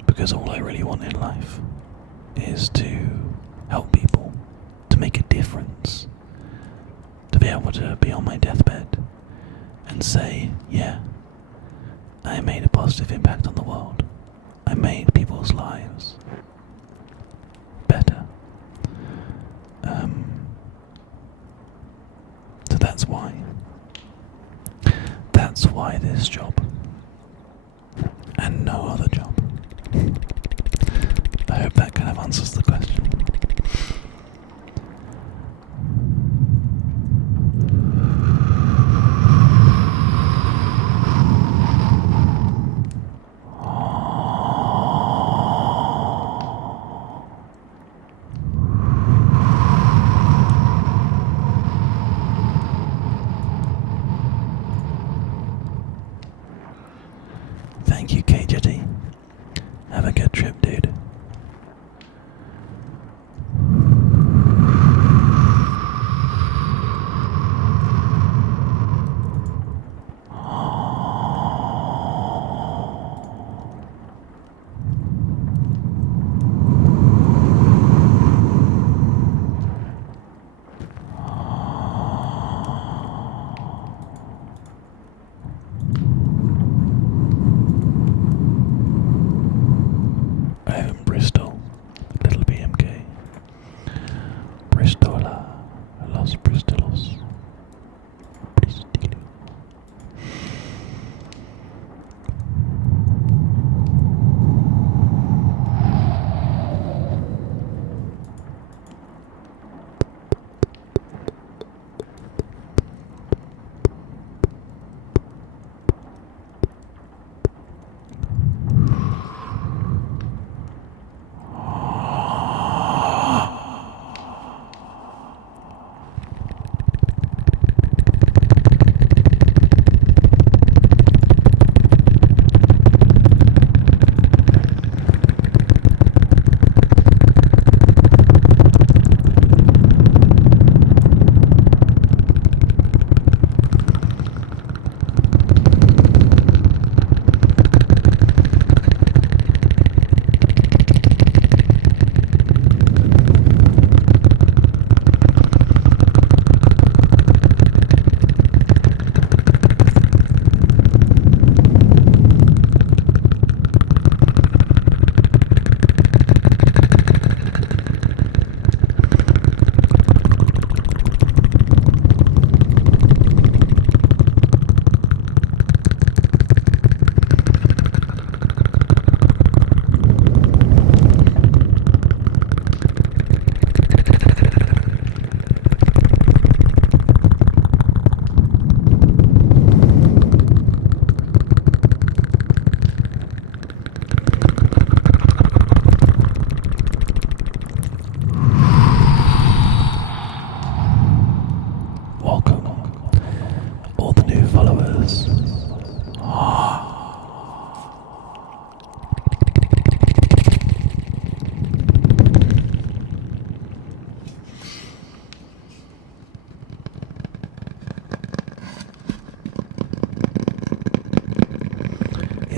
Because all I really want in life is to help people, to make a difference, to be able to be on my deathbed and say, yeah, I made a positive impact on the world. I made people's lives better. So that's why this job and no other job. I hope that kind of answers the question. Thank you, KJT. Have a good trip, dude.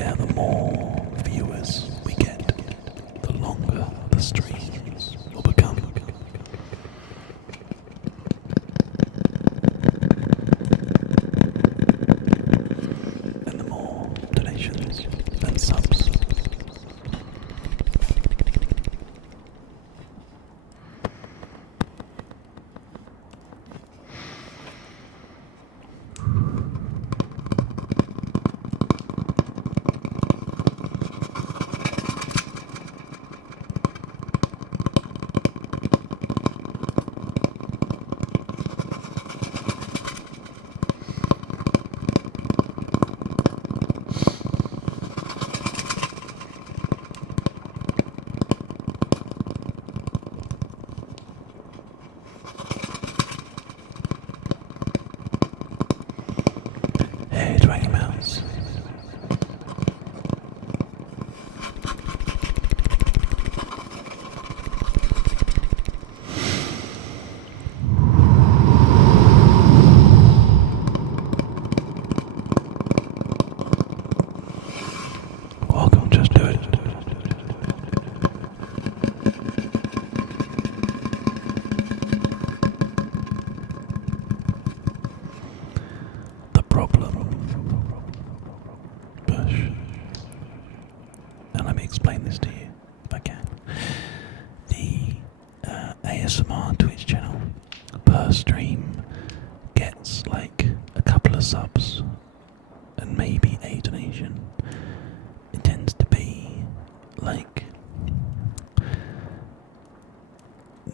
yeah, the more viewers we get, the longer the streams will become. And the more donations and subs. Hey, Dragon Mouse. Welcome, just do it. The problem, Bush, and let me explain this to you if I can. The ASMR Twitch channel per stream gets like a couple of subs and maybe a donation. It tends to be like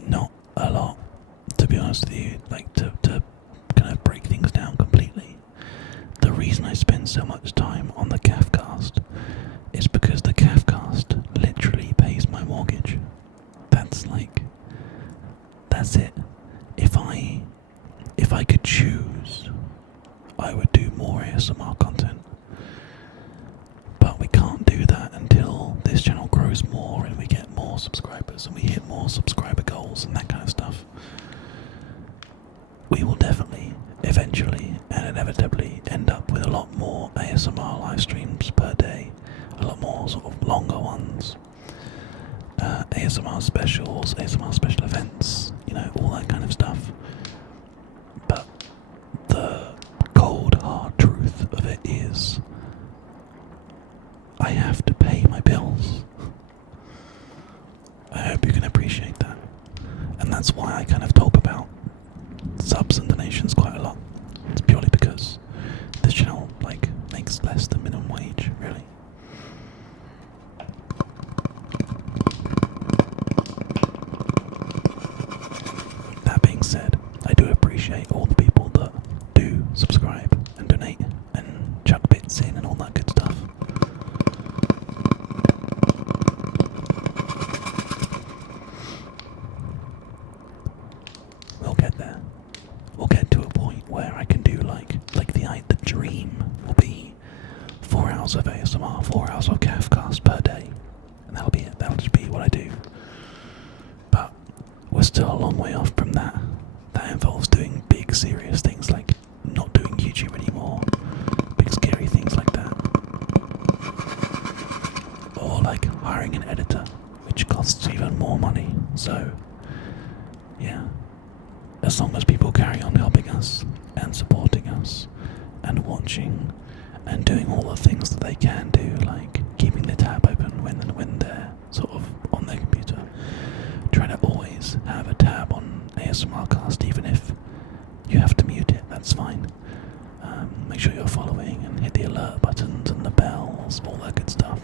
not a lot, to be honest with you, like to kind of break things down completely. The reason I spend so much time on the CAFcast is because the CAFcast literally pays my mortgage. That's it. If I could choose, I would do more ASMR content. But we can't do that until this channel grows more and we get more subscribers and we hit more subscriber goals and that kind of stuff. We will definitely, eventually and inevitably end up with a lot more ASMR live streams per day, a lot more sort of longer ones, ASMR specials, ASMR special events, you know, all that kind of stuff. But the cold hard truth of it is I have to pay my bills. I hope you can appreciate that. And that's why I kind of talk about subs and donations quite a lot. It's purely because this channel like makes less than minimum wage, really. That being said, I do appreciate all the people that do subscribe and donate and chuck bits in and all that good stuff. We'll get there. We'll get to a point where I can do like the dream will be 4 hours of ASMR, 4 hours of CAFcast per day, and that'll be it. That'll just be what I do. But we're still a long way off from that. That involves doing big, serious things like not doing YouTube anymore, big, scary things like that, or like hiring an editor, which costs even more money. So, yeah. As long as people carry on helping us and supporting us and watching and doing all the things that they can do, like keeping the tab open when they're sort of on their computer, try to always have a tab on ASMRcast, even if you have to mute it, that's fine. Make sure you're following and hit the alert buttons and the bells, all that good stuff.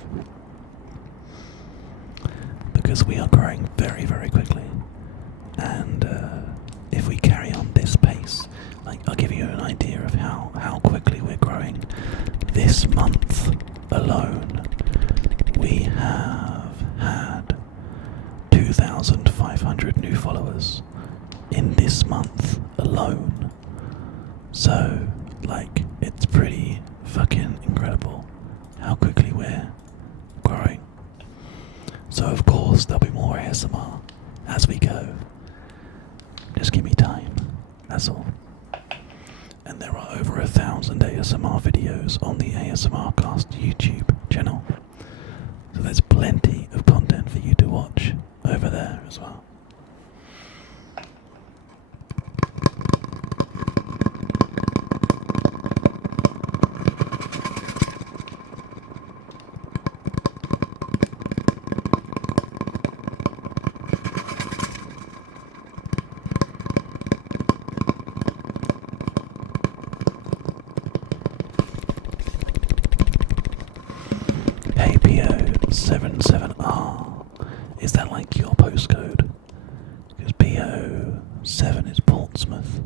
Because we are growing very, very quickly. And if we carry on this pace, like I'll give you an idea of how quickly we're growing. This month alone, we have had 2,500 new followers in this month alone. So, like, it's pretty fucking incredible how quickly we're growing. So of course there'll be more ASMR as we go. Just give me time, that's all. And there are over 1,000 ASMR videos on the ASMRcast YouTube channel. So there's plenty of content for you to watch over there as well. APO77R, is that like your postcode? Because PO7 is Portsmouth.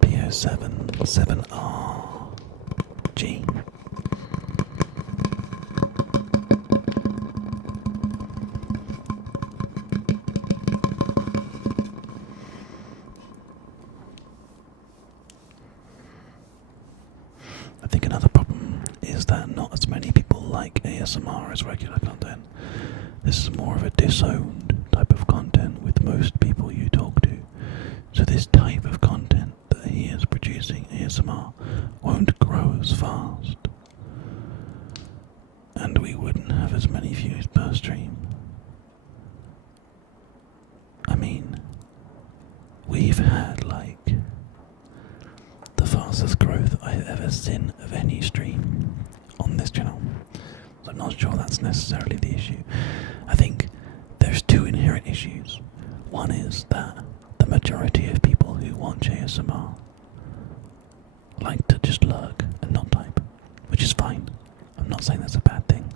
PO77RG. I think another problem is that not as many people like ASMR as regular content. This is more of a disowned type of content with most people you talk to. So this type of content that he is producing, ASMR, won't grow as fast. And we wouldn't have as many views per stream. I mean, we've had like the fastest growth I've ever seen of any stream on this channel. So I'm not sure that's necessarily the issue. I think there's two inherent issues. One is that the majority of people who watch ASMR like to just lurk and not type, which is fine. I'm not saying that's a bad thing.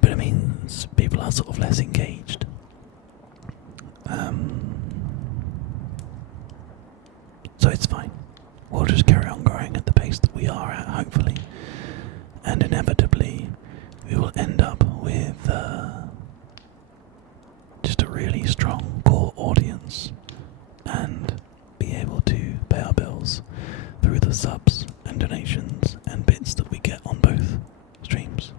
But it means people are sort of less engaged. So it's fine. We'll just carry on growing at the pace that we are at, hopefully. And inevitably, we will end up with just a really strong core audience and be able to pay our bills through the subs and donations and bits that we get on both streams.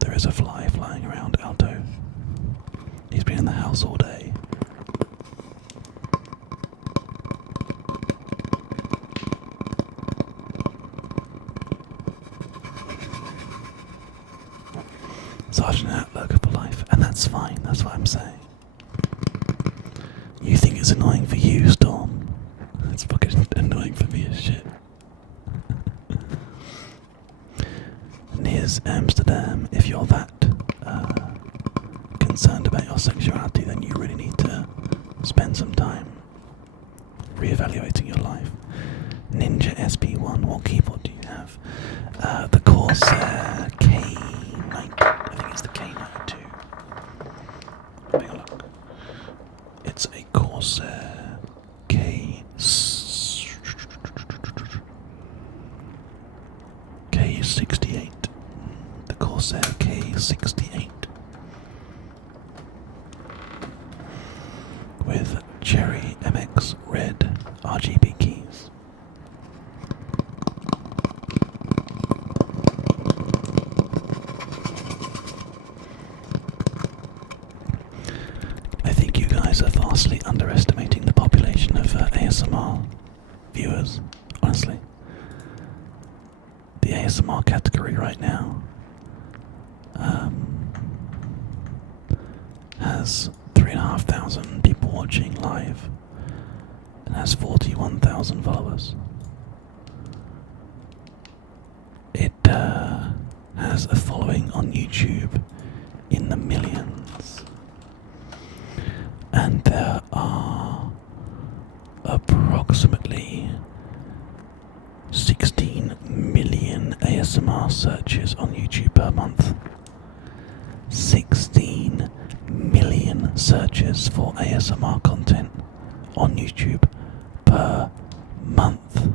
There is a fly flying around Alto. He's been in the house all day. Sergeant Outlook for life, and that's fine, that's what I'm saying. You think it's annoying for you, Storm? It's fucking annoying for me as shit. Here's Amsterdam. If you're that concerned about your sexuality, then you really need to spend some time reevaluating your life. Ninja SP1, what keyboard do you have? The Corsair K90, I think it's the K92. Have a look. It's a Corsair K68. The Corsair K68. With Cherry MX Red RGB keys. I think you guys are vastly underestimating the population of ASMR viewers, honestly. The ASMR category right now has 3,500 people watching live and has 41,000 followers. It has a following on YouTube in the millions, and there are approximately 16 million ASMR searches on YouTube per month. 16 million searches for ASMR content on YouTube per month.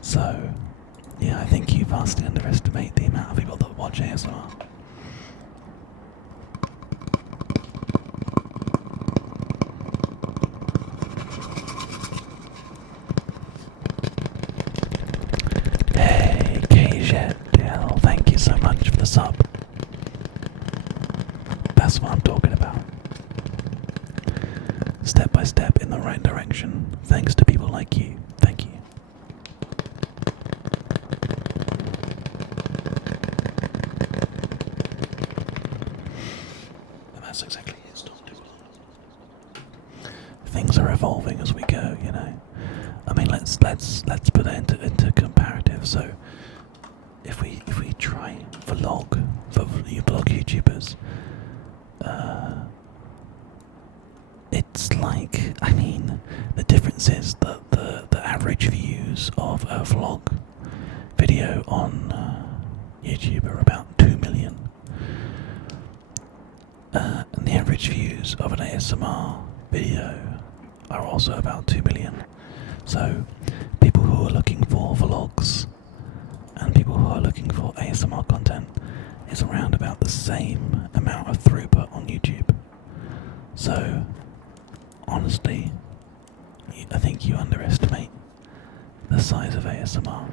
So, yeah, I think you vastly underestimate the amount of people that watch ASMR. interaction thanks to people like you. Thank you. And that's exactly it. Stop too long. Things are evolving as we go, you know. I mean, let's put that into comparative. So, if we try vlog for you vlog YouTubers, it's like, I mean, the difference is that the average views of a vlog video on YouTube are about 2 million, and the average views of an ASMR video are also about 2 million. So, people who are looking for vlogs and people who are looking for ASMR content is around about the same amount of throughput on YouTube. So, honestly, I think you underestimate the size of ASMR.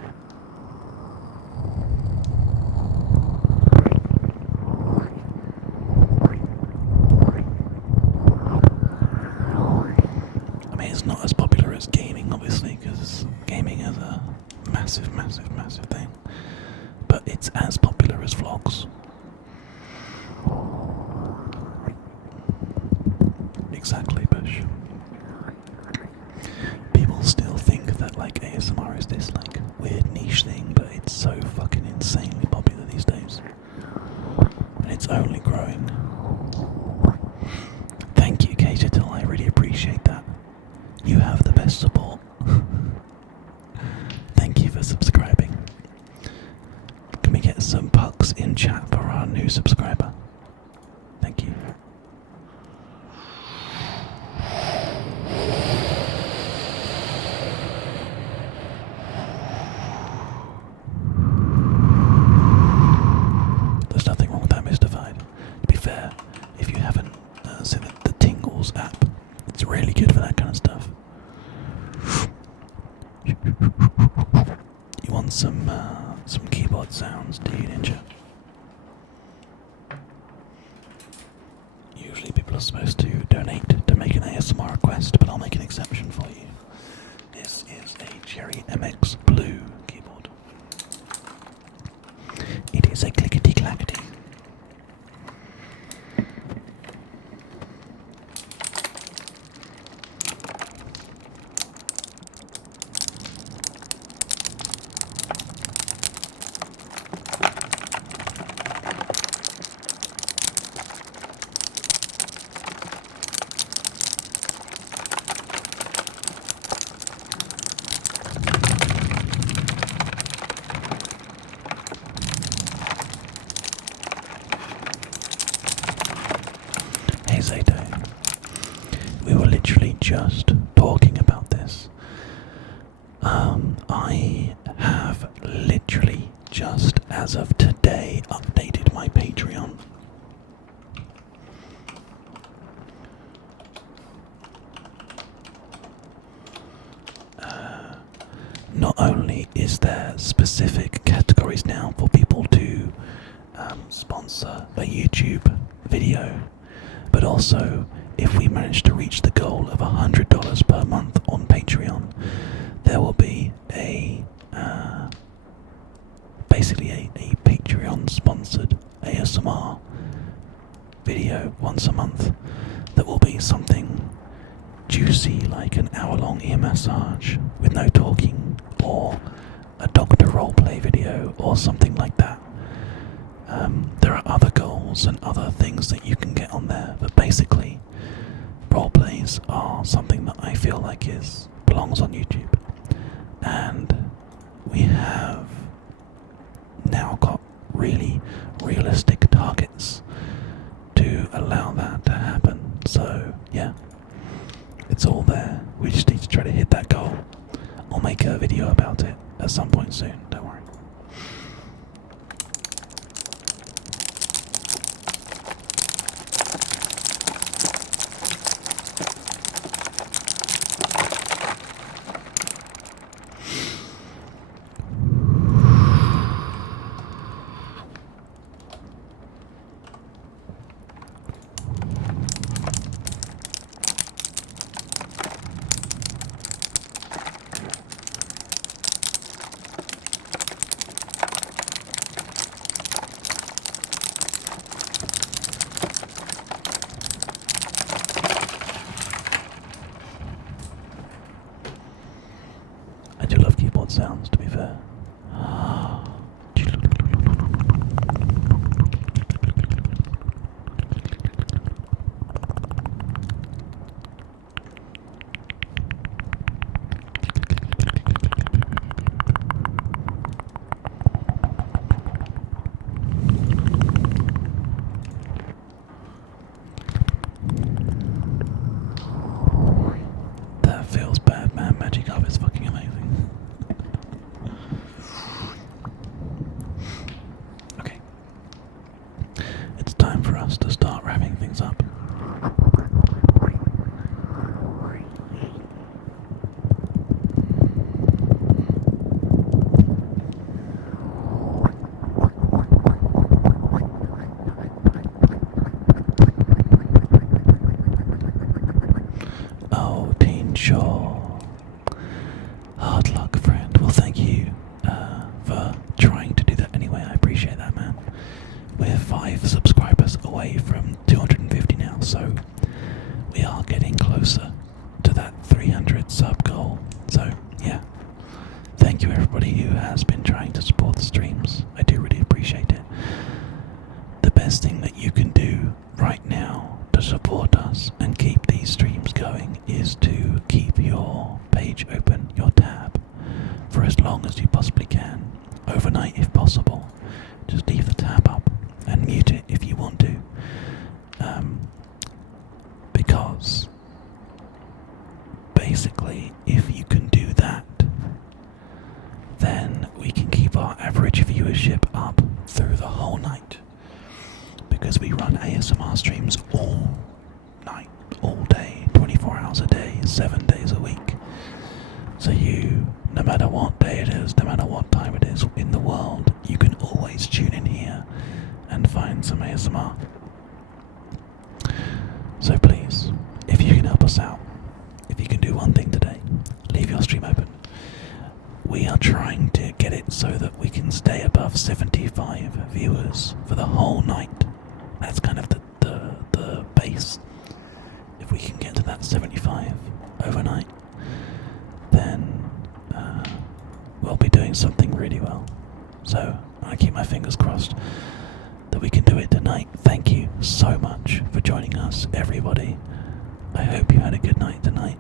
I mean, it's not as popular as gaming, obviously, because gaming is a massive thing. But it's as popular as vlogs. Exactly, Bush. People still think that like ASMR is this like weird niche thing, but it's so fucking insanely popular these days. And it's only growing. Thank you, Kajital, I really appreciate that. You have the best support. Thank you for subscribing. Can we get some pucks in chat for our new subscriber? Thank you. There's nothing wrong with that, Mystified. To be fair, if you haven't seen the Tingles app, it's really good for that kind of stuff. You want some keyboard sounds, do you, Ninja? Usually people are supposed to donate to make an ASMR request, but I'll make an exception for you. This is a Cherry MX Blue keyboard. It is a clickety-clackety. Hey Zato, we were literally just talking about this. I have literally just as of today updated my Patreon. Not only is there specific categories now for people to sponsor a YouTube video, but also if we manage to reach the goal of $100 per month on Patreon, there will be basically a Patreon sponsored ASMR video once a month that will be something juicy like an hour-long ear massage with no talking, or a doctor roleplay video or something like that. There are other goals and other things that you can get on there, but basically roleplays are something that I feel like belongs on YouTube, and we have now got really realistic targets to allow that to happen. So yeah, it's all there. We just need to try to hit that goal. I'll make a video about it at some point soon, don't worry. overnight if possible. Just leave the tab up and mute it if you want to. Because basically, if you can do that, then we can keep our average viewership up through the whole night. Because we run ASMR streams all night, all day, 24 hours a day, 7 days a week. So you, no matter what day it is, no matter what time it is in the world, you can always tune in here and find some ASMR. So please, if you can help us out, if you can do one thing today, leave your stream open. We are trying to get it so that we can stay above 75 viewers for the whole night. That's kind of the base. If we can get to that 75 overnight, then we'll be doing something really well. So I keep my fingers crossed that we can do it tonight. Thank you so much for joining us, everybody. I hope you had a good night tonight.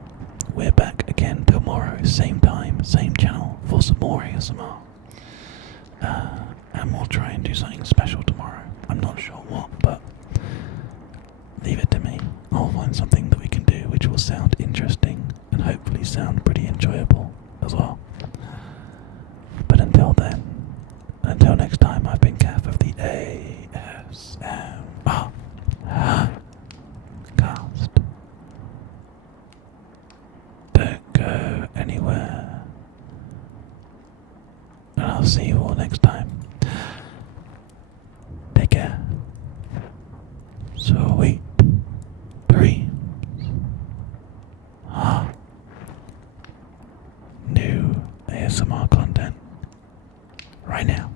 We're back again tomorrow, same time, same channel, for some more ASMR. And we'll try and do something special tomorrow. I'm not sure what, but leave it to me. I'll find something that we can do which will sound interesting and hopefully sound pretty enjoyable as well. But until then, until next time, I've been Kath of the ASMR cast. Don't go anywhere. And I'll see you all next time. Take care. Sweet dreams. New ASMR content right now.